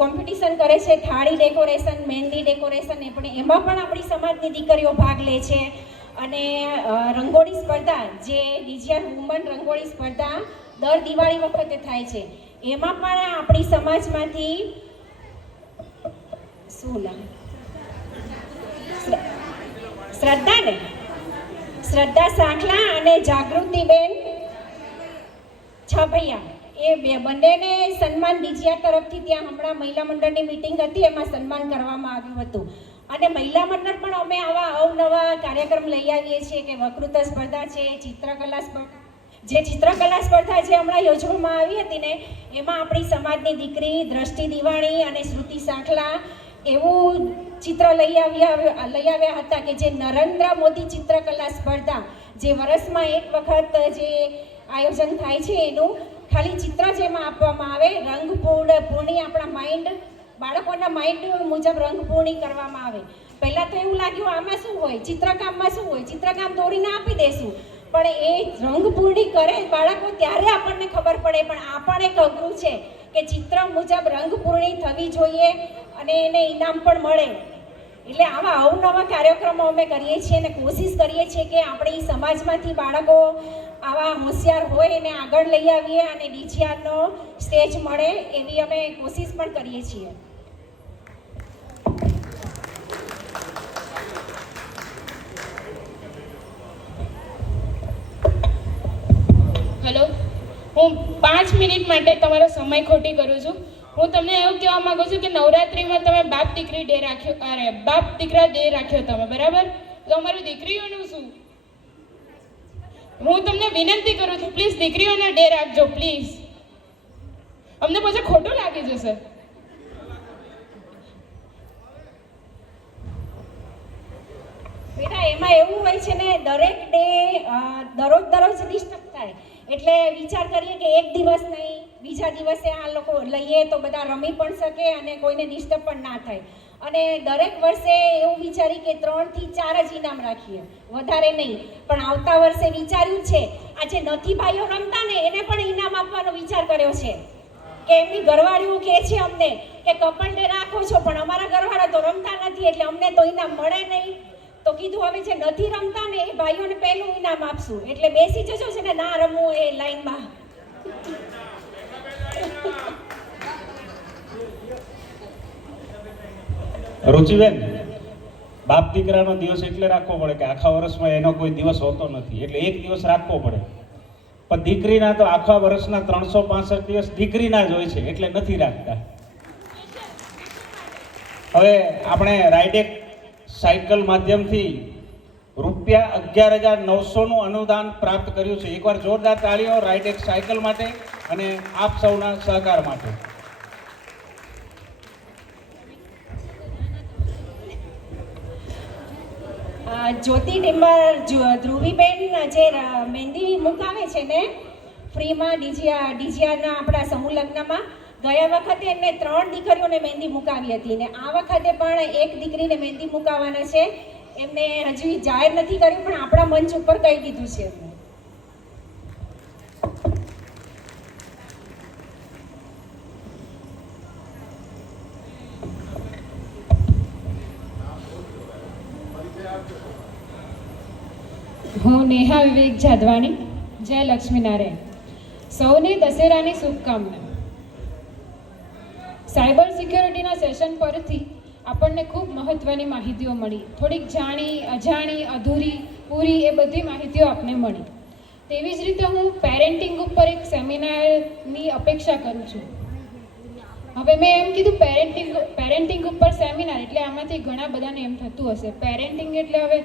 કોમ્પિટિશન કરે છે, થાળી ડેકોરેશન, મહેંદી ડેકોરેશન, એમાં પણ આપણી સમાજની દીકરીઓ ભાગ લે છે. અને રંગોળી સ્પર્ધા, જે ડીજીઆર વુમન રંગોળી સ્પર્ધા દર દિવાળી વખતે થાય છે, એમાં પણ આપણી સમાજમાંથી શું નામ, શ્રદ્ધા સાંખલા અને જાગૃતિબેન છાભૈયા, એ બંનેને સન્માન ડીજીઆર તરફથી ત્યાં હમણાં મહિલા મંડળની મિટિંગ હતી, એમાં સન્માન કરવામાં આવ્યું હતું. અને મહિલા મંડળ પણ અમે આવા અવનવા કાર્યક્રમ લઈ આવીએ છીએ કે વક્તૃત્વ સ્પર્ધા છે, ચિત્રકલા સ્પર્ધા, જે ચિત્રકલા સ્પર્ધા જે હમણાં યોજવામાં આવી હતી ને, એમાં આપણી સમાજની દીકરી દ્રષ્ટિ દિવાણી અને શ્રુતિ સાંખલા એવું ચિત્ર લઈ આવ્યા હતા કે જે નરેન્દ્ર મોદી ચિત્રકલા સ્પર્ધા, જે વર્ષમાં એક વખત જે આયોજન થાય છે, એનું ખાલી ચિત્ર જેમાં આપવામાં આવે, રંગપૂર્ણી આપણા માઇન્ડ, બાળકોના માઇન્ડ મુજબ રંગપૂર્ણી કરવામાં આવે. પહેલાં તો એવું લાગ્યું આમાં શું હોય, ચિત્રકામમાં શું હોય, ચિત્રકામ દોરીને આપી દેશું, પણ એ રંગપૂર્ણી કરે બાળકો ત્યારે આપણને ખબર પડે. પણ આ પણ એક અઘરું છે કે ચિત્ર મુજબ રંગપૂર્ણી થવી જોઈએ અને એને ઇનામ પણ મળે. એટલે આવા અવનવા કાર્યક્રમો અમે કરીએ છીએ અને કોશિશ કરીએ છીએ કે આપણી સમાજમાંથી બાળકો આવા હોશિયાર હોય એને આગળ લઈ આવીએ અને ડીજીઆરનો સ્ટેજ મળે એવી અમે કોશિશ પણ કરીએ છીએ. હેલો, હું 5 મિનિટ માટે તમારો સમય ખોટી કરું છું. હું તમને એવું કહેવા માંગુ છું કે નવરાત્રિમાં તમે બાપ દીકરી ડે રાખ્યો, અરે બાપ દીકરા ડે રાખ્યો તમે, બરાબર? તો અમારી દીકરીઓનું શું? હું તમને વિનંતી કરું છું, પ્લીઝ દીકરીઓના ડે રાખજો પ્લીઝ. અમને પછી ખોટું લાગી જશે. બેટા એમાં એવું હોય છે ને, દરેક ડે દરરોજ ડિસ્ટર્બ થાય, એટલે વિચાર કરીએ કે એક દિવસ નહીં, બીજા દિવસે આ લોકો લઈએ તો બધા રમી પણ શકે અને કોઈને ડિસ્ટર્બ પણ ના થાય. અને દરેક વર્ષે એવું વિચારી કે 3 થી 4 જ ઇનામ રાખીએ, વધારે નહીં. પણ આવતા વર્ષે વિચાર્યું છે, આ જે નથી ભાઈઓ રમતા ને એને પણ ઇનામ આપવાનો વિચાર કર્યો છે. કે એમની ઘરવાળીઓ કહે છે અમને કે કપલ ડે રાખો છો, પણ અમારા ઘરવાળા તો રમતા નથી એટલે અમને તો ઇનામ મળે નહીં. તો કીધું હવે જે નથી રમતા ને એ ભાઈઓને પહેલું ઇનામ આપશું, એટલે બેસી જજો છે ને ના રમવું એ લાઈનમાં. રુચિબેન, બાપ દીકરાનો દિવસ એટલે રાખવો પડે કે આખા વર્ષમાં એનો કોઈ દિવસ હોતો નથી, એટલે એક દિવસ રાખવો પડે. પણ દીકરીના તો આખા વર્ષના 365 દિવસ દીકરીના જ હોય છે, એટલે નથી રાખતા. હવે આપણે રાઇડેક સાયકલ માધ્યમથી રૂપિયા 11,900 અનુદાન પ્રાપ્ત કર્યું છે. એકવાર જોરદાર તાળીઓ રાઇડેક સાયકલ માટે અને આપ સૌના સહકાર માટે. જ્યોતિ ટિમ્બર ધ્રુવીબેન જે મહેંદી મુકાવે છે ને ફ્રીમાં ડીજીઆરના આપણા સમૂહ લગ્નમાં, ગયા વખતે એમને 3 દીકરીઓને મહેંદી મુકાવી હતી ને આ વખતે પણ એક દીકરીને મહેંદી મુકાવવાના છે. એમને હજુ જાહેર નથી કર્યું, પણ આપણા મંચ ઉપર કહી દીધું છે એમને. હું નેહા વિવેક જાદવાણી. જય લક્ષ્મીનારાયણ. સૌને દશેરાની શુભકામના. સાયબર સિક્યોરિટીના સેશન પરથી આપણને ખૂબ મહત્ત્વની માહિતીઓ મળી. થોડીક જાણી, અજાણી, અધૂરી, પૂરી એ બધી માહિતીઓ આપને મળી. તેવી જ રીતે હું પેરેન્ટિંગ ઉપર એક સેમિનારની અપેક્ષા કરું છું. હવે મેં એમ કીધું પેરેન્ટિંગ ઉપર સેમિનાર એટલે આમાંથી ઘણા બધાને એમ થતું હશે પેરેન્ટિંગ એટલે હવે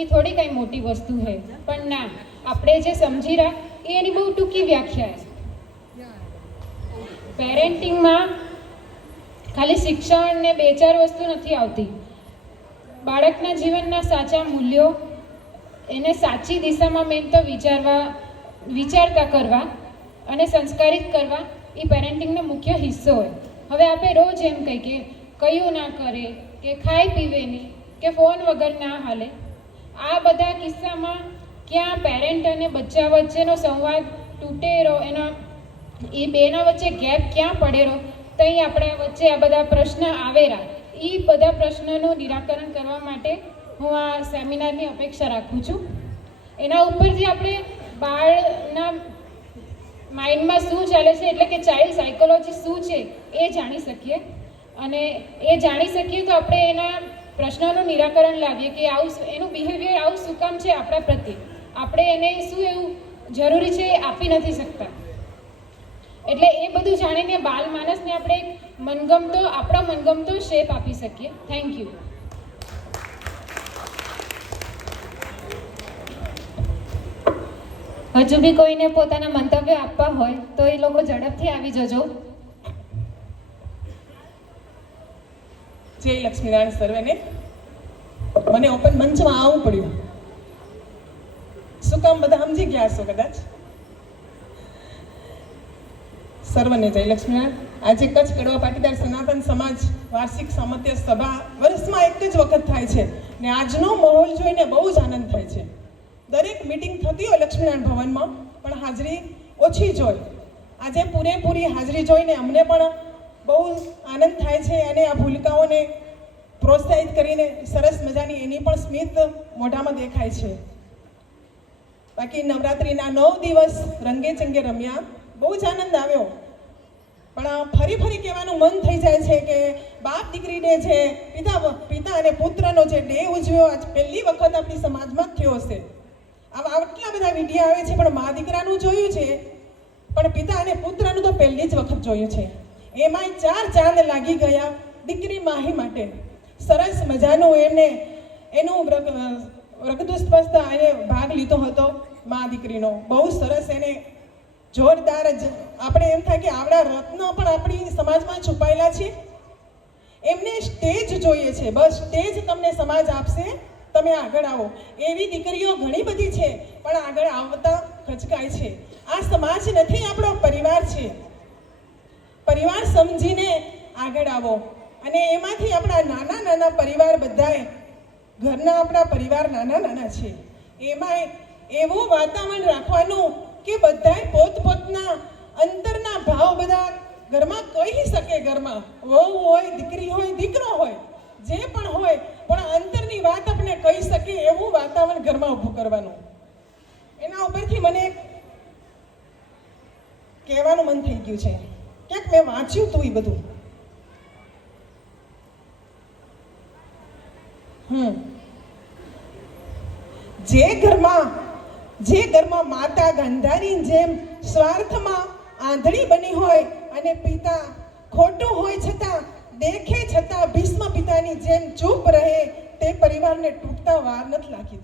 એ થોડી કંઈ મોટી વસ્તુ છે, પણ ના, આપણે જે સમજી રહ્યા એ એની બહુ ટૂંકી વ્યાખ્યા છે. પેરેન્ટિંગમાં ખાલી શિક્ષણ ને 2-4 વસ્તુ નથી આવતી. બાળકના જીવનના સાચા મૂલ્યો, એને સાચી દિશામાં મેન તો વિચારતા કરવા અને સંસ્કારિત કરવા એ પેરેન્ટિંગનો મુખ્ય હિસ્સો હોય. હવે આપણે રોજ એમ કહી કે કયું ના કરે, કે ખાઈ પીવે નહીં, કે ફોન વગર ના હાલે. આ બધા કિસ્સામાં ક્યાં પેરેન્ટ અને બચ્ચા વચ્ચેનો સંવાદ તૂટેરો, એના એ બેના વચ્ચે ગેપ ક્યાં પડેરો, ત્યાં આપણા વચ્ચે આ બધા પ્રશ્ન આવેરા. એ બધા પ્રશ્નોનું નિરાકરણ કરવા માટે હું આ સેમિનારની અપેક્ષા રાખું છું. એના ઉપરથી આપણે બાળના માઇન્ડમાં શું ચાલે છે એટલે કે ચાઇલ્ડ સાયકોલોજી શું છે એ જાણી શકીએ, અને એ જાણી શકીએ તો આપણે એના પ્રશ્નોનું નિરાકરણ લાવીએ કે આવું એનું બિહેવિયર આવું શું કામ છે આપણા પ્રત્યે, આપણે એને શું એવું જરૂરી છે એ આપી નથી શકતા. એટલે એ બધું જાણીને બાલ માનસને આપણે એક આપણા મનગમતો શેપ આપી શકીએ. Thank you. હજુ બી કોઈને પોતાના મંતવ્ય આપવા હોય તો એ લોકો ઝડપથી આવી જજો. જય લક્ષ્મીનારાયણ સર્વેને. મને ઓપન મંચમાં આવવું પડ્યું. શું કામ બધા સમજી ગયા છો કદાચ. સર્વને જય લક્ષ્મીનારાયણ. આજે કચ્છ કડવા પાટીદાર સનાતન સમાજ વાર્ષિક સામંત્ય સભા વર્ષમાં એક જ વખત થાય છે ને આજનો માહોલ જોઈને બહુ જ આનંદ થાય છે. દરેક મિટિંગ થતી હોય લક્ષ્મીનારાયણ ભવનમાં, પણ હાજરી ઓછી જ હોય. આજે પૂરેપૂરી હાજરી જોઈને અમને પણ બહુ આનંદ થાય છે, અને આ ભૂલકાઓને પ્રોત્સાહિત કરીને સરસ મજાની એની પણ સ્મિત મોઢામાં દેખાય છે. બાકી નવરાત્રિના 9 દિવસ રંગે ચંગે રમ્યા, બહુ જ આનંદ આવ્યો. પણ ફરી કહેવાનું મન થઈ જાય છે કે બાપ દીકરી ડે છે, પિતા અને પુત્રનો જે ડે ઉજવ્યો આજ પહેલી વખત આપણી સમાજમાં જ થયો હશે. આટલા બધા વિડીયો આવે છે, પણ મા દીકરાનું જોયું છે, પણ પિતા અને પુત્રનું તો પહેલી જ વખત જોયું છે. એમાંય 4 ચાંદ લાગી ગયા દીકરી માહી માટે. સરસ મજાનું એનું રક્તસ્પર્શતા એને ભાગ લીધો હતો મા દીકરીનો. બહુ સરસ એને જોરદાર જ આપણે એમ થાય કે આવડા રત્ન પણ આપણી સમાજમાં છુપાયેલા છે. એમને સ્ટેજ જોઈએ છે, બસ સ્ટેજ તમને સમાજ આપશે, તમે આગળ આવો. એવી દીકરીઓ ઘણી બધી છે, પણ આગળ આવતા ખચકાય છે. આ સમાજ નથી, આપણો પરિવાર છે. પરિવાર સમજીને આગળ આવો. અને એમાંથી આપણા નાના પરિવાર, બધાએ ઘરના આપણા પરિવાર નાના છે, એમાં એવું વાતાવરણ રાખવાનું કે બધાએ પોતપોતના અંતરના ભાવ બધા ઘરમાં કહી શકે. ઘરમાં વહુ હોય, દીકરી હોય, દીકરો હોય, જે પણ હોય, પણ અંતરની વાત આપણે કહી શકીએ એવું વાતાવરણ ઘરમાં ઊભું કરવાનું. એના ઉપરથી મને કહેવાનું મન થઈ ગયું છે. ક્યાંક મેં વાંચ્યું હતું એ બધું. જે ઘરમાં માતા ગાંધારી જેમ સ્વાર્થમાં આંધળી બની હોય અને પિતા ખોટું હોય છતાં દેખે છતાં ભીષ્મ પિતાની જેમ ચૂપ રહે તે પરિવારને તૂટતા વાર નથી લાગી.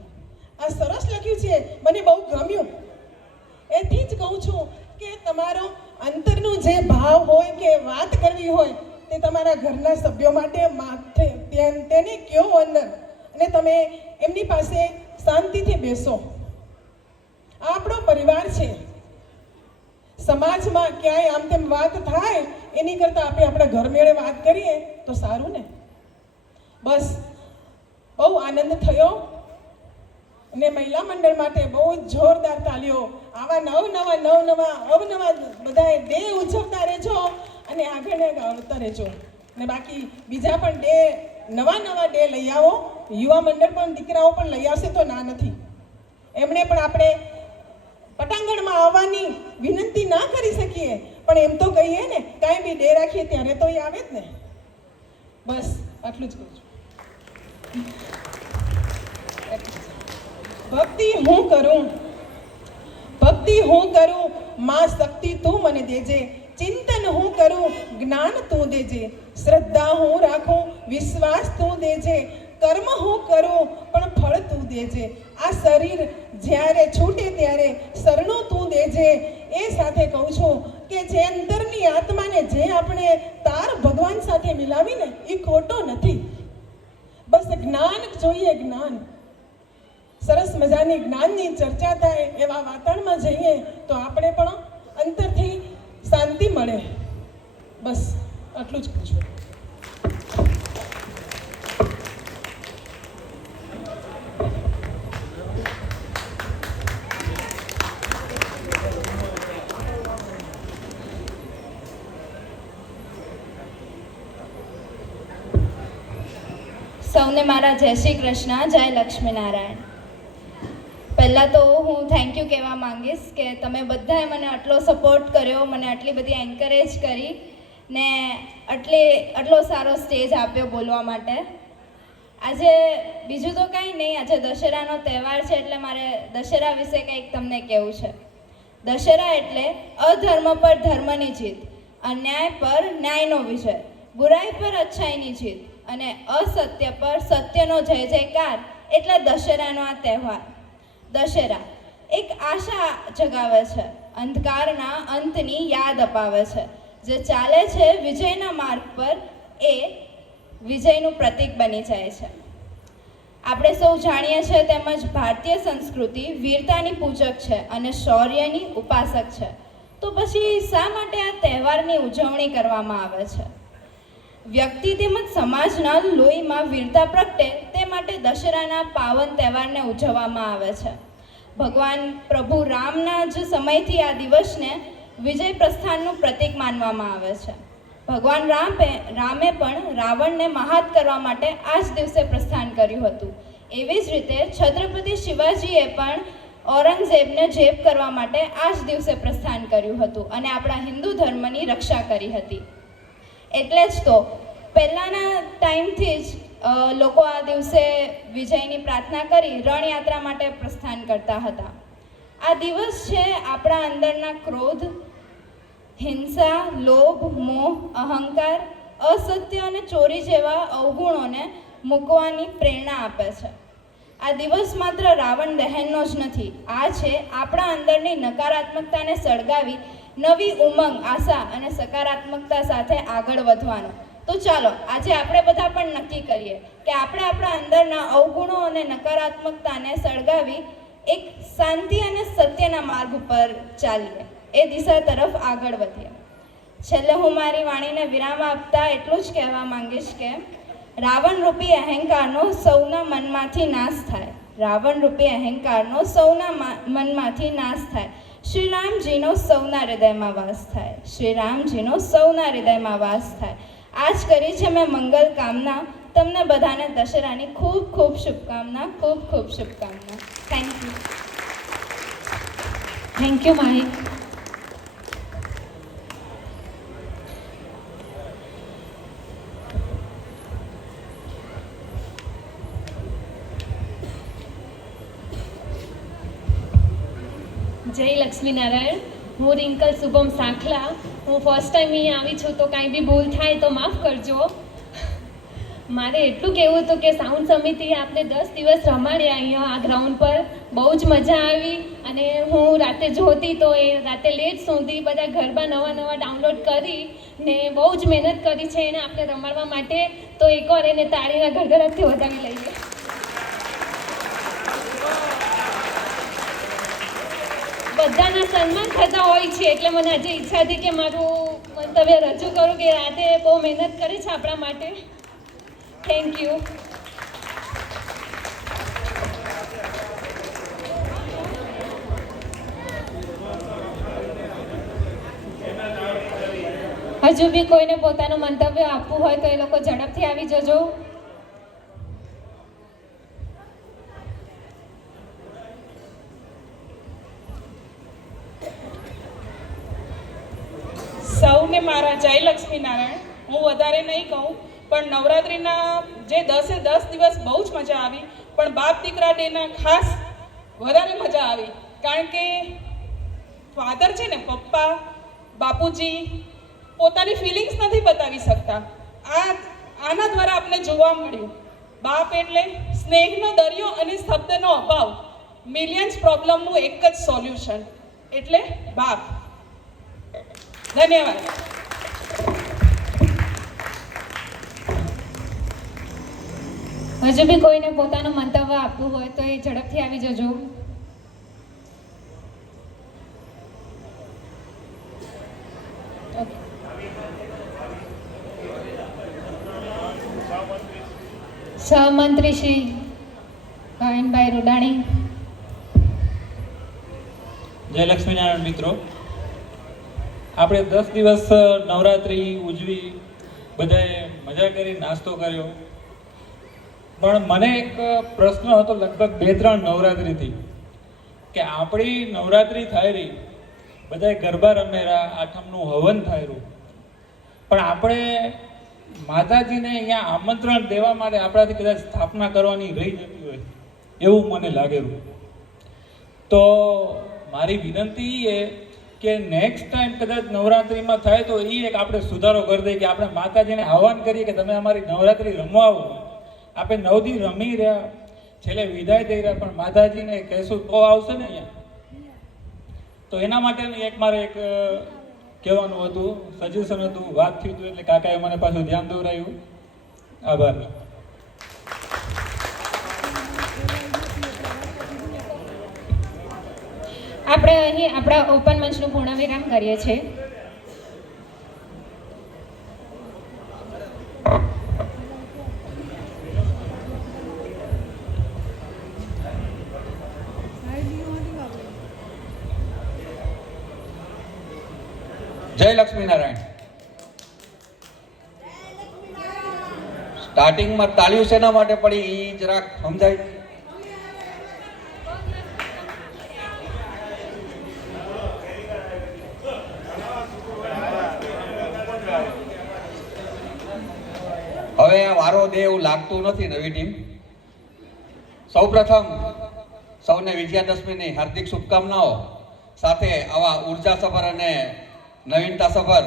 આ સરસ લખ્યું છે, મને બહુ ગમ્યું. એથી જ કહું છું કે તમારો અંતરનું જે ભાવ હોય કે વાત કરવી હોય તે તમારા ઘરના સભ્યો માટે તેને કયો અંદર, અને તમે એમની પાસે શાંતિથી બેસો. આ આપણો પરિવાર છે. સમાજમાં ક્યાંય આમ તેમ વાત થાય એની કરતાં આપણે આપણા ઘર મેળે વાત કરીએ તો સારું ને. બસ બહુ આનંદ થયો અને મહિલા મંડળ માટે બહુ જ જોરદાર તાલીઓ. આવા અવનવા બધાએ ડે ઉજવતા રહેજો અને આગળ આવતા રહેજો. અને બાકી બીજા પણ ડે નવા ડે લઈ આવો. યુવા મંડળ પણ દીકરાઓ પણ લઈ આવશે તો ના નથી. એમણે પણ આપણે પટાંગણમાં આવવાની વિનંતી ના કરી શકીએ, પણ એમ તો કહીએ ને, કાંઈ બી ડે રાખીએ ત્યારે તો એ આવે જ ને. બસ આટલું જ કહું છું. ભક્તિ હું કરું માં શક્તિ તું મને દેજે. ચિંતન હું કરું જ્ઞાન તું દેજે. શ્રદ્ધા હું રાખું વિશ્વાસ તું દેજે. કર્મ હું કરું પણ ફળ તું દેજે. આ શરીર જ્યારે છૂટે ત્યારે શરણું તું દેજે. એ સાથે કહું છું કે જે અંતરની આત્માને જે આપણે તાર ભગવાન સાથે મિલાવીને એ ખોટો નથી. બસ જ્ઞાન જોઈએ, જ્ઞાન. સરસ મજાની જ્ઞાનની ચર્ચા થાય એવા વાતાવરણમાં જઈએ તો આપણે પણ અંતરથી શાંતિ મળે. બસ આટલું જ કહું છું. સૌને મારા જય શ્રી કૃષ્ણ, જય લક્ષ્મીનારાયણ. પહેલાં તો હું થેન્ક યુ કહેવા માંગીશ કે તમે બધાએ મને આટલો સપોર્ટ કર્યો, મને આટલી બધી એન્કરેજ કરી ને આટલો સારો સ્ટેજ આપ્યો બોલવા માટે. આજે બીજું તો કાંઈ નહીં, આજે દશેરાનો તહેવાર છે એટલે મારે દશેરા વિશે કંઈક તમને કહેવું છે. દશેરા એટલે અધર્મ પર ધર્મની જીત, અન્યાય પર ન્યાયનો વિજય, બુરાઈ પર અચ્છાઈની જીત અને અસત્ય પર સત્યનો જય જયકાર એટલે દશેરાનો આ તહેવાર. દશેરા એક આશા જગાવે છે, અંધકારના અંતની યાદ અપાવે છે. જે ચાલે છે વિજયના માર્ગ પર એ વિજયનું પ્રતીક બની જાય છે. આપણે સૌ જાણીએ છીએ તેમજ ભારતીય સંસ્કૃતિ વીરતાની પૂજક છે અને શૌર્યની ઉપાસક છે. તો પછી શા માટે આ તહેવારની ઉજવણી કરવામાં આવે છે? વ્યક્તિ તેમજ સમાજના લોહીમાં વીરતા પ્રગટે તે માટે દશેરાના પાવન તહેવારને ઉજવવામાં આવે છે. ભગવાન પ્રભુ રામના જ સમયથી આ દિવસને વિજય પ્રસ્થાનનું પ્રતીક માનવામાં આવે છે. ભગવાન રામે પણ રાવણને મહાત કરવા માટે આ જ દિવસે પ્રસ્થાન કર્યું હતું. એવી જ રીતે છત્રપતિ શિવાજીએ પણ ઔરંગઝેબને જેબ કરવા માટે આ જ દિવસે પ્રસ્થાન કર્યું હતું અને આપણા હિન્દુ ધર્મની રક્ષા કરી હતી. એટલે જ તો પહેલાંના ટાઈમથી જ લોકો આ દિવસે વિજયની પ્રાર્થના કરી રણયાત્રા માટે પ્રસ્થાન કરતા હતા. આ દિવસ છે આપણા અંદરના ક્રોધ, હિંસા, લોભ, મોહ, અહંકાર, અસત્ય અને ચોરી જેવા અવગુણોને મૂકવાની પ્રેરણા આપે છે. આ દિવસ માત્ર રાવણ દહનનો જ નથી, આ છે આપણા અંદરની નકારાત્મકતાને સળગાવી નવી ઉમંગ, આશા અને સકારાત્મકતા સાથે આગળ વધવાનો. તો ચાલો આજે આપણે બધા પણ નક્કી કરીએ કે આપણે આપણા અંદરના અવગુણો અને નકારાત્મકતાને સળગાવી એક શાંતિ અને સત્યના માર્ગ ઉપર ચાલીએ, એ દિશા તરફ આગળ વધીએ. છેલ્લે હું મારી વાણીને વિરામ આપતા એટલું જ કહેવા માંગીશ કે રાવણ રૂપી અહંકારનો સૌના મનમાંથી નાશ થાય. રાવણ રૂપી અહંકારનો સૌના મનમાંથી નાશ થાય. શ્રી રામજીનો સૌના હૃદયમાં વાસ થાય. શ્રી રામજીનો સૌના હૃદયમાં વાસ થાય. આજ કરી છે મેં મંગલ કામના. તમને બધાને દશેરાની ખૂબ ખૂબ શુભકામના, ખૂબ ખૂબ શુભકામના. Thank you. Thank you Mahi. જય લક્ષ્મીનારાયણ. હું રિંકલ શુભમ સાંખલા. હું ફર્સ્ટ ટાઈમ અહીંયા આવી છું, તો કાંઈ બી ભૂલ થાય તો માફ કરજો. મારે એટલું કહેવું હતું કે સાઉન્ડ સમિતિએ આપણે 10 દિવસ રમાડ્યા અહીંયા આ ગ્રાઉન્ડ પર. બહુ જ મજા આવી અને હું રાતે જોતી તો એ રાતે લેટ સુધી બધા ગરબા નવા ડાઉનલોડ કરી ને બહુ જ મહેનત કરી છે એને આપણે રમાડવા માટે. તો એકવાર એને તાળીના ગડગડાટથી વધાવી લઈએ. બધાના સન્માન થતા હોય છે એટલે મને આજે ઈચ્છા હતી કે મારું મંતવ્ય રજૂ કરું કે રાતે બહુ મહેનત કરી છે આપણા માટે. Thank you. હજુ બી કોઈને પોતાનું મંતવ્ય આપવું હોય તો એ લોકો ઝડપથી આવી જજો. સૌને મારા જય લક્ષ્મીનારાયણ. હું વધારે નહીં કહું, પણ નવરાત્રિના જે 10 દિવસ બહુ જ મજા આવી, પણ બાપ દીકરા ડેના ખાસ વધારે મજા આવી. કારણ કે ફાધર છે ને, પપ્પા બાપુજી પોતાની ફિલિંગ્સ નથી બતાવી શકતા. આના દ્વારા આપણે જોવા મળ્યું. બાપ એટલે સ્નેહનો દરિયો અને શબ્દનો અભાવ. મિલિયન્સ પ્રોબ્લેમનું એક જ સોલ્યુશન એટલે બાપ. ધન્યવાદ. હજુ બી કોઈને પોતાનું મંતવ્ય આપવું હોય તો એ ઝડપથી આવી જજો. સહમંત્રી શ્રી ભાવિનભાઈ રૂડાણી. જય લક્ષ્મીનારાયણ મિત્રો, આપણે 10 દિવસ નવરાત્રિ ઉજવી, બધાએ મજા કરી, નાસ્તો કર્યો. પણ મને એક પ્રશ્ન હતો લગભગ 2-3 નવરાત્રિથી કે આપણી નવરાત્રિ થાય રહી, બધાએ ગરબા રમેરા, આઠમનું હવન થાય રહ્યું, પણ આપણે માતાજીને અહીંયા આમંત્રણ દેવા માટે આપણાથી કદાચ સ્થાપના કરવાની રહી જતી હોય એવું મને લાગેલું. તો મારી વિનંતી એ કે નેક્સ્ટ ટાઈમ કદાચ નવરાત્રિમાં થાય તો એ એક આપણે સુધારો કરી દઈએ કે આપણે માતાજીને આહવાન કરીએ કે તમે અમારી નવરાત્રિ રમવા આવો. આપણે 9 દી રમી રહ્યા, છેલ્લે વિદાય દઈ રહ્યા, પણ માતાજીને કહેશું તો આવશે ને અહીંયા. તો એના માટેનું એક મારે એક કહેવાનું હતું, સજેશન હતું, વાત થયું હતું એટલે કાકાએ મને પાછું ધ્યાન દોરાયું. આભાર. આપણે અહીં આપણા ઓપન મંચનું પૂર્ણવિરામ કરીએ છીએ. જય લક્ષ્મીનારાયણ. સ્ટાર્ટિંગમાં તાળીઓ શેના માટે પડી એ જરાક સમજાય? હવે આ વારો દે એવું લાગતું નથી નવી ટીમ. સૌપ્રથમ સૌને વિજયાદશમીની હાર્દિક શુભકામનાઓ સાથે આવા ઉર્જાસભર અને નવીનતાસભર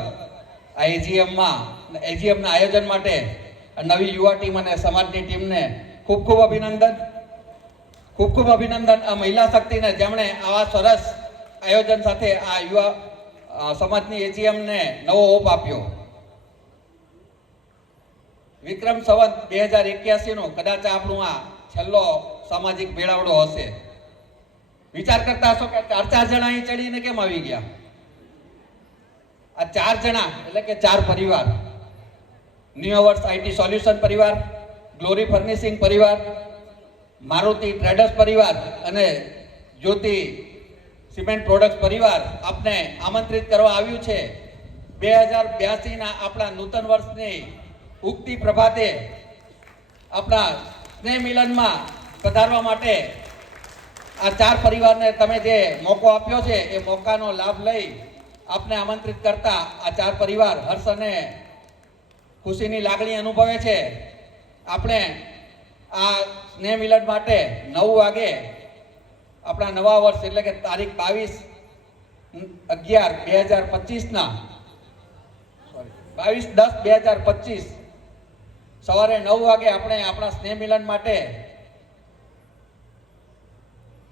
આ એજીએમના આયોજન માટે નવી યુવા ટીમ અને સમાજની ટીમને ખૂબ ખૂબ અભિનંદન. આ મહિલા શક્તિને જેમણે આવા સરસ આયોજન સાથે આ યુવા સમાજની એજીએમને નવો ઓપ આપ્યો. વિક્રમ સંવત 2081 નો કદાચ આપણું આ છેલ્લો સામાજિક મેળાવડો હશે. વિચાર કરતા હશો કે 4 જણા અહીં ચડીને કેમ આવી ગયા? આ 4 જણા એટલે કે 4 પરિવાર. ન્યુ અવર્સ આઈટી સોલ્યુશન પરિવાર, ગ્લોરી ફર્નિશિંગ પરિવાર, મારુતિ ટ્રેડર્સ પરિવાર અને જ્યોતિ સિમેન્ટ પ્રોડક્ટ્સ પરિવાર આપને આમંત્રિત કરવા આવ્યું છે 2082ના આપણા નૂતન વર્ષની ઉગતી પ્રભાતે આપણા સ્નેહ મિલનમાં પધારવા માટે. આ 4 પરિવારને તમે જે મોકો આપ્યો છે એ મોકાનો લાભ લઈ આપને આમંત્રિત કરતા આ 4 પરિવાર હર્ષ અને ખુશીની લાગણી અનુભવે છે. આપણે આ સ્નેહ મિલન માટે 9 વાગે આપણા નવા વર્ષ એટલે કે તારીખ 22 11/2025 22/10/2025 સવારે 9 વાગે આપણે આપણા સ્નેહ મિલન માટે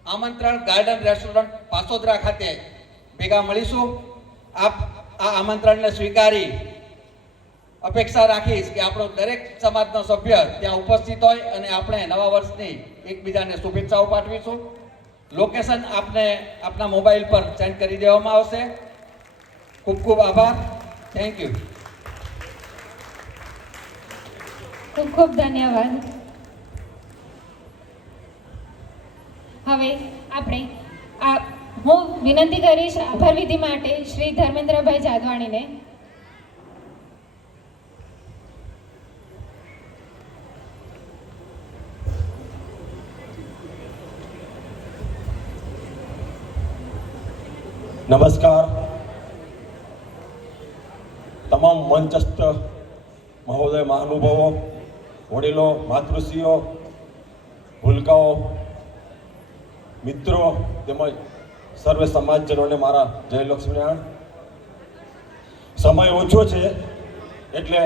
આમંત્રણ ગાર્ડન રેસ્ટોરન્ટ પાસોદરા ખાતે ભેગા મળીશું. આપ આ આમંત્રણને સ્વીકારી અપેક્ષા રાખીશ કે આપણો દરેક સમાજનો સભ્ય ત્યાં ઉપસ્થિત હોય અને આપણે નવા વર્ષની એકબીજાને શુભેચ્છાઓ પાઠવીશું. લોકેશન આપને આપના મોબાઈલ પર સેન્ડ કરી દેવામાં આવશે. ખૂબ ખૂબ આભાર. Thank you. ખૂબ ખૂબ ધન્યવાદ. હવે આપણે હું વિનંતી કરીશ આભાર વિધિ માટે શ્રી ધર્મેન્દ્રભાઈ જાદવાણીને. નમસ્કાર. તમામ મંચસ્થ મહોદય, મહાનુભાવો, વડીલો, માતૃશ્રીઓ, ભૂલકાઓ, મિત્રો તેમજ સર્વે સમાજજનોને મારા જય લક્ષ્મીનારાયણ. સમય ઓછો છે એટલે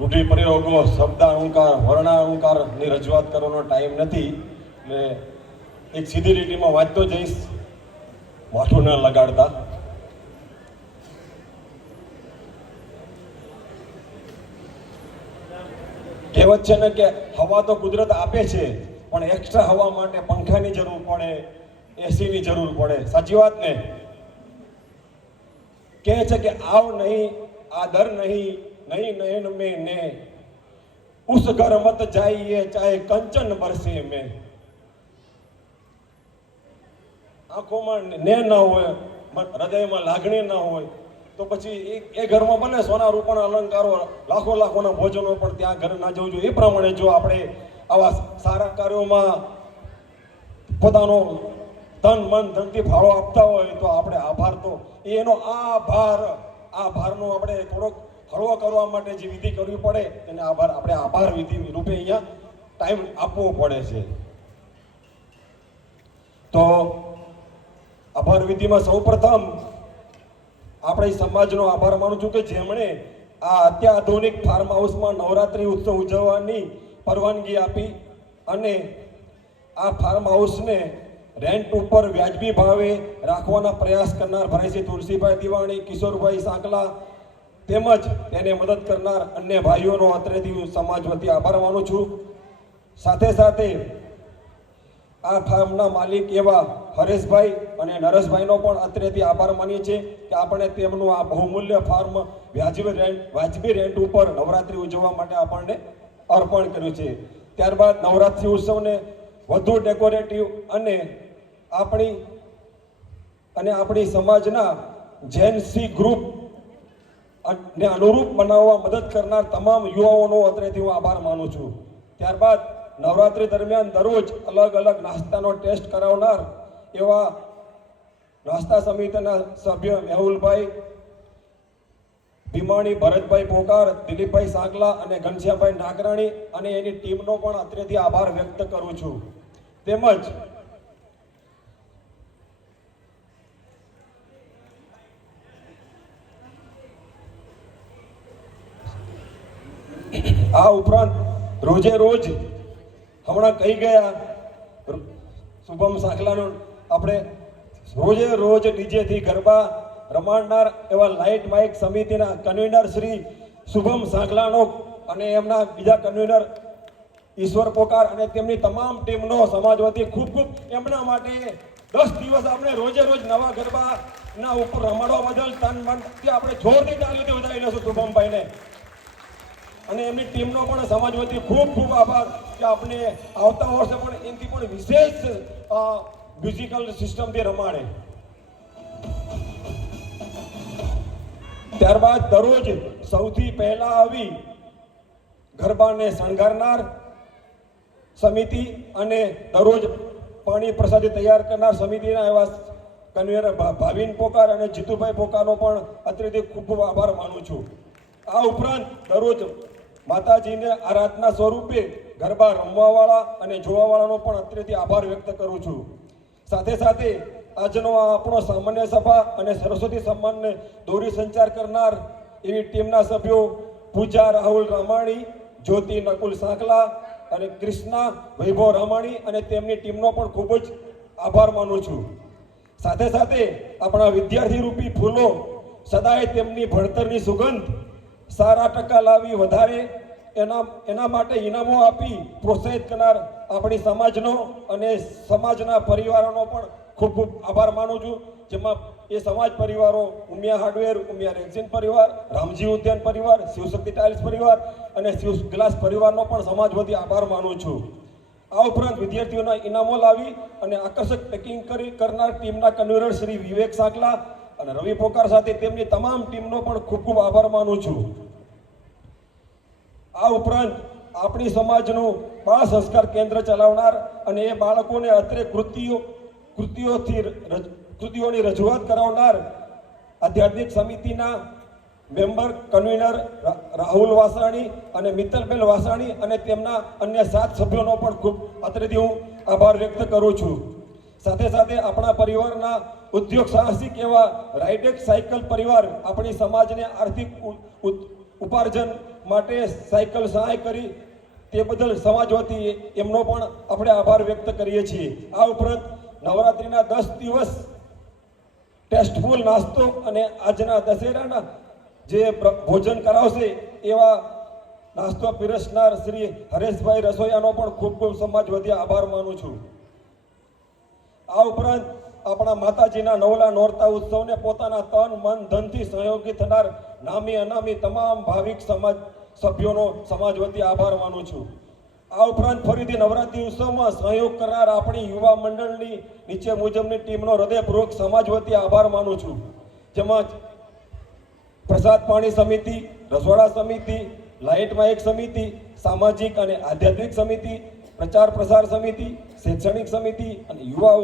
રૂઢિપ્રયોગો, શબ્દ અલંકાર, વર્ણાલંકારની રજૂઆત કરવાનો ટાઈમ નથી એટલે એક સીધી લીટીમાં વાંચતો જઈશ, માથું ન લગાડતા. કહેવત છે ને કે હવા તો કુદરત આપે છે પણ એક્સ્ટ્રા હવા માટે પંખાની જરૂર પડે, એસીની જરૂર પડે. સાચી વાત ને? કહે છે કે આવ નહીં આદર નહીં નહીં નયન મેં ને ઉસ ઘર મત જાઈએ ચાહે કંચન બરસે મેં. આંખોમાં ને ન હોય, હૃદયમાં લાગણી ન હોય તો પછી એ ઘરમાં ભલે સોના રૂપાના અલંકારો, લાખો લાખોના ભોજનો, પણ ત્યાં ઘર ના જવું જોઈએ. એ પ્રમાણે જો આપણે આવા સારા કાર્યોમાં પોતાનો તન મન ધનથી ફાળો આપતા હોય તો આપણે આભાર તો એનો આભારનો આપણે થોડોક હળવો કરવા માટે જે વિધિ કરવી પડે એને આપણે આભાર વિધિ રૂપે અહીંયા ટાઈમ આપવો પડે છે. તો આભાર વિધિમાં સૌપ્રથમ આપણે સમાજનો આભાર માનું છું કે જેમણે આ અત્યાધુનિક ફાર્મ હાઉસમાં નવરાત્રિ ઉત્સવ ઉજવવાની પરવાનગી આપી અને આ ફાર્મ હાઉસને રેન્ટ ઉપર વ્યાજબી ભાવે રાખવાના પ્રયાસ કરનાર ભરાઈસી તુલસીભાઈ દિવાણી, કિશોરભાઈ સાંકલા તેમજ તેને મદદ કરનાર અન્ય ભાઈઓનો અત્રેથી સમાજ વતી આભાર માનું છું. સાથે સાથે આ ફાર્મના માલિક એવા હરેશભાઈ અને નરેશભાઈનો પણ અત્રેથી આભાર માનીએ છીએ કે આપણે તેમનું આ બહુમૂલ્ય ફાર્મ વાજબી રેન્ટ ઉપર નવરાત્રિ ઉજવવા માટે આપણને અર્પણ કર્યું છે. ત્યારબાદ નવરાત્રિ ઉત્સવને વધુ ડેકોરેટિવ અને આપણી સમાજના જેનસી ગ્રુપ ને અનુરૂપ બનાવવા મદદ કરનાર તમામ યુવાઓનો અત્રેથી હું આભાર માનું છું. ત્યારબાદ નવરાત્રિ દરમિયાન દરરોજ અલગ અલગ નાસ્તાનો ટેસ્ટ કરાવનાર એવા નાસ્તા સમિતિના સભ્ય મેહુલભાઈ ભીમાણી, ભરતભાઈ પોકાર, દિલીપભાઈ સાંકલા અને ઘનશ્યામભાઈ નાગરાણી અને એની ટીમનો પણ અત્રેથી આભાર વ્યક્ત કરું છું. તેમજ આ ઉપરાંત રોજે રોજ હમણાં કહી ગયા શુભમ સાંકલાનો આપણે રોજે રોજ ડીજેથી ગરબા રમાડનાર એવા લાઇટ માઇક સમિતિના કન્વીનર શ્રી શુભમ સાંકલાનો અને એમના બીજા કન્વીનર ઈશ્વર પોકાર અને તેમની તમામ ટીમનો સમાજ વતી ખૂબ ખૂબ એમના માટે 10 દિવસ આપણે રોજે રોજ નવા ગરબાના ઉપર રમાડવા બદલ તન મન આપણે જોરથી તાલીઓથી વધાવી લઈશું શુભમભાઈને અને એમની ટીમનો પણ સમાજ વતી ખૂબ ખૂબ આભાર કે આપણે આવતા વર્ષે પણ એનાથી પણ વિશેષ મ્યુઝિકલ સિસ્ટમથી રમાડે. ત્યારબાદ દરરોજ સૌથી પહેલા આવી ગરબાને શણગારનાર સમિતિ અને દરરોજ પાણી પ્રસાદી તૈયાર કરનાર સમિતિના એવા કન્વીનર ભાવિન પોકાર અને જીતુભાઈ પોકારનો પણ અત્રેથી ખૂબ ખૂબ આભાર માનું છું. આ ઉપરાંત દરરોજ માતાજીને આરાધના સ્વરૂપે ગરબા રમવાવાળા અને જોવાવાળાનો પણ અત્રેથી આભાર વ્યક્ત કરું છું. સાથે સાથે આજનો આ આપણો સામાન્ય સભા અને સરસ્વતી સન્માનને દોરી સંચાર કરનાર એવી ટીમના સભ્યો પૂજા રાહુલ રામાણી, જ્યોતિ નકુલ સાંકલા અને કૃષ્ણા વૈભવ રામાણી અને તેમની ટીમનો પણ ખૂબ જ આભાર માનું છું. સાથે સાથે આપણા વિદ્યાર્થી રૂપી ફૂલો સદાય તેમની ભણતરની સુગંધ સારા ટકા લાવી વધારે એના માટે ઇનામો આપી પ્રોત્સાહિત કરનાર આપણી સમાજનો અને સમાજના પરિવારોનો પણ ખૂબ ખૂબ આભાર માનું છું. જેમાં એ સમાજ પરિવારો ઉમિયા હાર્ડવેર, ઉમિયા રેક્સિન પરિવાર, રામજી ઉદ્યાન પરિવાર, શિવશક્તિ ટાઇલ્સ પરિવાર અને શિવ ગ્લાસ પરિવારનો પણ સમાજ વતી આભાર માનું છું. આ ઉપરાંત વિદ્યાર્થીઓના ઇનામો લાવી અને આકર્ષક પેકિંગ કરનાર ટીમના કન્વીનર શ્રી વિવેક સાંકલા અને રવિ પોકાર સાથે તેમની તમામ ટીમનો પણ ખૂબ ખૂબ આભાર માનું છું. આ ઉપરાંત આપણી સમાજનું બાળ સંસ્કાર કેન્દ્ર ચલાવનાર અને એ બાળકોને અત્રે કૃતિઓની રજૂઆત કરાવનાર આધ્યાત્મિક સમિતિના મેમ્બર કન્વીનર રાહુલ વાસાણી અને મિત્તલબેન વાસાણી અને તેમના અન્ય 7 સભ્યોનો પણ ખૂબ અત્રેથી હું આભાર વ્યક્ત કરું છું. સાથે સાથે આપણા પરિવારના ઉદ્યોગ સાહસિક એવા રાઇડેક્સ સાયકલ પરિવાર આપણી સમાજને આર્થિક ઉપાર્જન માટે સાયકલ સહાય કરી તે બદલ સમાજ વતી એમનો પણ આપણે આભાર વ્યક્ત કરીએ છીએ. આ ઉપરાંત નવરાત્રિના 10 દિવસ ટેસ્ટફુલ નાસ્તો અને આજના દશેરાના જે ભોજન કરાવશે એવા નાસ્તો પીરસનાર શ્રી હરેશભાઈ રસોઈયાનો પણ ખૂબ ખૂબ સમાજ વતી આભાર માનું છું. આ ઉપરાંત આપણા માતાજીના નવલા નોરતા ઉત્સવને પોતાના તન મન ધનથી સહયોગી થનાર નામી અનામી તમામ ભાવિક સમાજ સભ્યોનો સમાજ વતી આભાર માનું છું. આ ઉપરાંત ફરીથી નવરાત્રિ ઉત્સવમાં સહયોગ કરનાર આપણી યુવા મંડળની નીચે મુજબની ટીમનો હૃદયપૂર્વક સમાજ વતી આભાર માનું છું. જેમાં પ્રસાદ પાણી સમિતિ, રસોડા સમિતિ, લાઇટ માઇક સમિતિ, સામાજિક અને આધ્યાત્મિક સમિતિ, પ્રચાર પ્રસાર સમિતિ, શૈક્ષણિક સમિતિ અને યુવા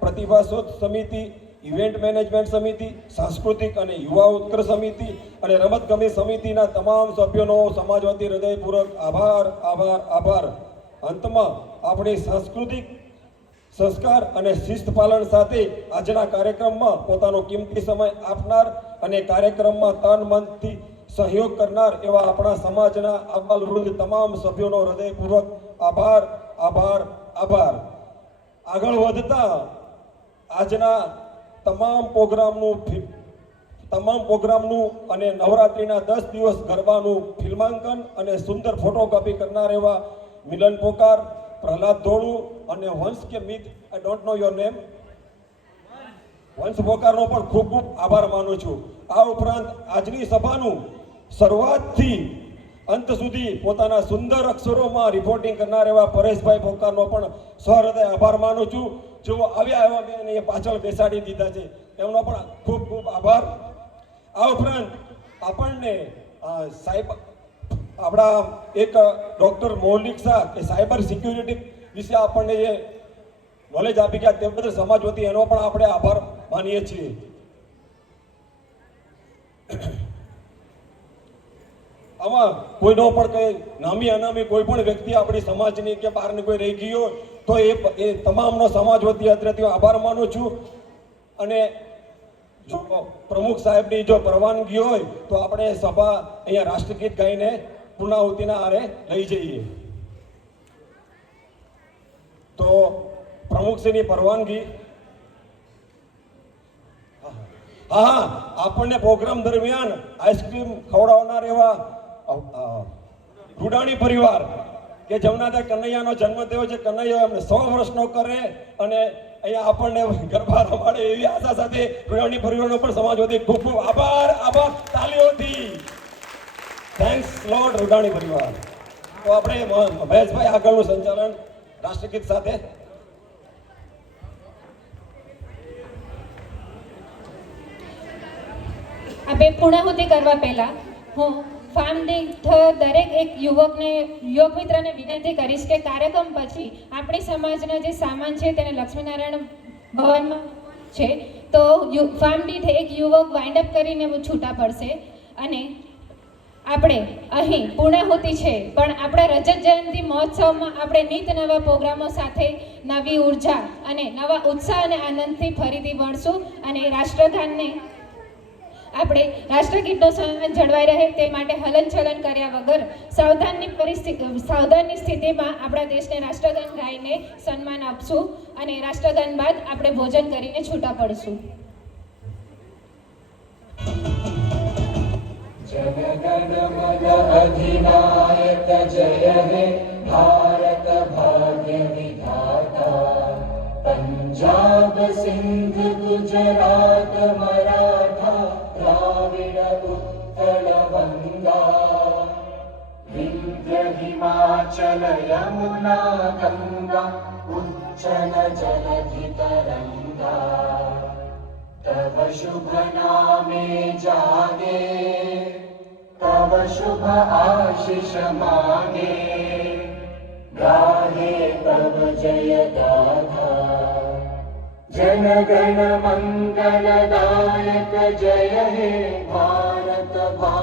પ્રતિભા શોધ સમિતિ, ઇવેન્ટ મેનેજમેન્ટ સમિતિ, સાંસ્કૃતિક અને યુવા ઉત્કર્ષ સમિતિ અને રમતગમત સમિતિના તમામ સભ્યોનો સમાજ વતી હૃદયપૂર્વક આભાર આભાર આભાર. અંતમાં આપણી સાંસ્કૃતિક સંસ્કાર અને શિસ્ત પાલન સાથે આજના કાર્યક્રમમાં પોતાનો કિંમતી સમય આપનાર અને કાર્યક્રમમાં તન મનથી સહયોગ કરનાર એવા આપણા સમાજના અબાલ વૃદ્ધ તમામ સભ્યોનો હૃદયપૂર્વક આભાર આભાર આભાર. આગળ વધતા આજના તમામ પ્રોગ્રામનું અને નવરાત્રિના 10 દિવસ ગરબાનું ફિલ્માંકન અને સુંદર ફોટોગ્રાફી કરનાર એવા મિલન પોકાર, પ્રહલાદ ધોળુ અને વંશ કે Mit, I don't know your name, Vansh પોકારનો પણ ખૂબ ખૂબ આભાર માનું છું. આ ઉપરાંત આજની સભાનું શરૂઆતથી અંત સુધી પોતાના સુંદર અક્ષરોમાં રિપોર્ટિંગ કરનાર એવા પરેશભાઈ પોકારનો પણ સહૃદય આભાર માનું છું. જો આવ્યા મેં એ પાછળ બેસાડી દીધા છે એમનો પણ ખૂબ ખૂબ આભાર. આ ઉપરાંત આપણને સાહેબ આપણા એક ડૉક્ટર મૌલિક શાહ કે સાયબર સિક્યુરિટી વિશે આપણને જે નોલેજ આપી ગયા તે બદલ સમાજ વતી એનો પણ આપણે આભાર માનીએ છીએ. આમાં કોઈનો પણ કંઈ નામી અનામી કોઈ પણ વ્યક્તિ આપણી સમાજની કે બહારની કોઈ રહી ગઈ હોય તો એ તમામનો સમાજ વતી અત્રેથી આભાર માનું છું. અને જો પ્રમુખ સાહેબની જો પરવાનગી હોય તો આપણે સભા અહીંયા રાષ્ટ્રગીત ગાઈને પૂર્ણાહુતિના આરે લઈ જઈએ. તો પ્રમુખશ્રીની પરવાનગી. હા, આપણને પ્રોગ્રામ દરમિયાન આઈસ્ક્રીમ ખવડાવનાર એવા રૂડાણી પરિવાર કે જેમના ત્યાં કનૈયાનો જન્મ થયો છે, કનૈયો એમને 100 વર્ષનો કરે અને અહીંયા આપણને ગરબા રમાડે એવી આશા સાથે રૂડાણી પરિવારનો પણ સમાજ વતી ખૂબ ખૂબ આભાર આભાર. તાલીઓથી થેન્ક્સ લોટ રૂડાણી પરિવાર. તો આપણે મહેશભાઈ આગળનું સંચાલન રાષ્ટ્રગીત સાથે. આપણે પૂર્ણાહુતિ કરવા પહેલા હું ફાર્મ દીઠ દરેક એક યુવક મિત્રને વિનંતી કરીશ કે કાર્યક્રમ પછી આપણી સમાજનો જે સામાન છે તેને લક્ષ્મીનારાયણ ભવનમાં છે તો ફાર્મ દીઠ એક યુવક વાઇન્ડ અપ કરીને છૂટા પડશે અને આપણે અહીં પૂર્ણાહુતિ છે, પણ આપણા રજત જયંતિ મહોત્સવમાં આપણે નિત નવા પ્રોગ્રામો સાથે નવી ઉર્જા અને નવા ઉત્સાહ અને આનંદથી ફરીથી મળશું અને રાષ્ટ્રગાનને આપણે રાષ્ટ્રગીતનો સન્માન જળવાઈ રહે તે માટે હલનચલન કર્યા વગર સાવધાનની સ્થિતિમાં આપણા દેશને રાષ્ટ્રગાન ગાઈને સન્માન આપશું અને રાષ્ટ્રગાન બાદ આપણે ભોજન કરીને છૂટા પડશું. जनगण मन अधिनायक जय हे भारत भाग्य विधाता पंजाब सिंध गुजरात मराठा द्राविड उत्कल गंगा विंध्य हिमाचल यमुना गंगा उच्चल जलधि तरंगा तव शुभ नामे जागे तव शुभ आशीष मांगे गाहे तव जय गाथा जन गण मंगलदायक जय हे भारत भाग्य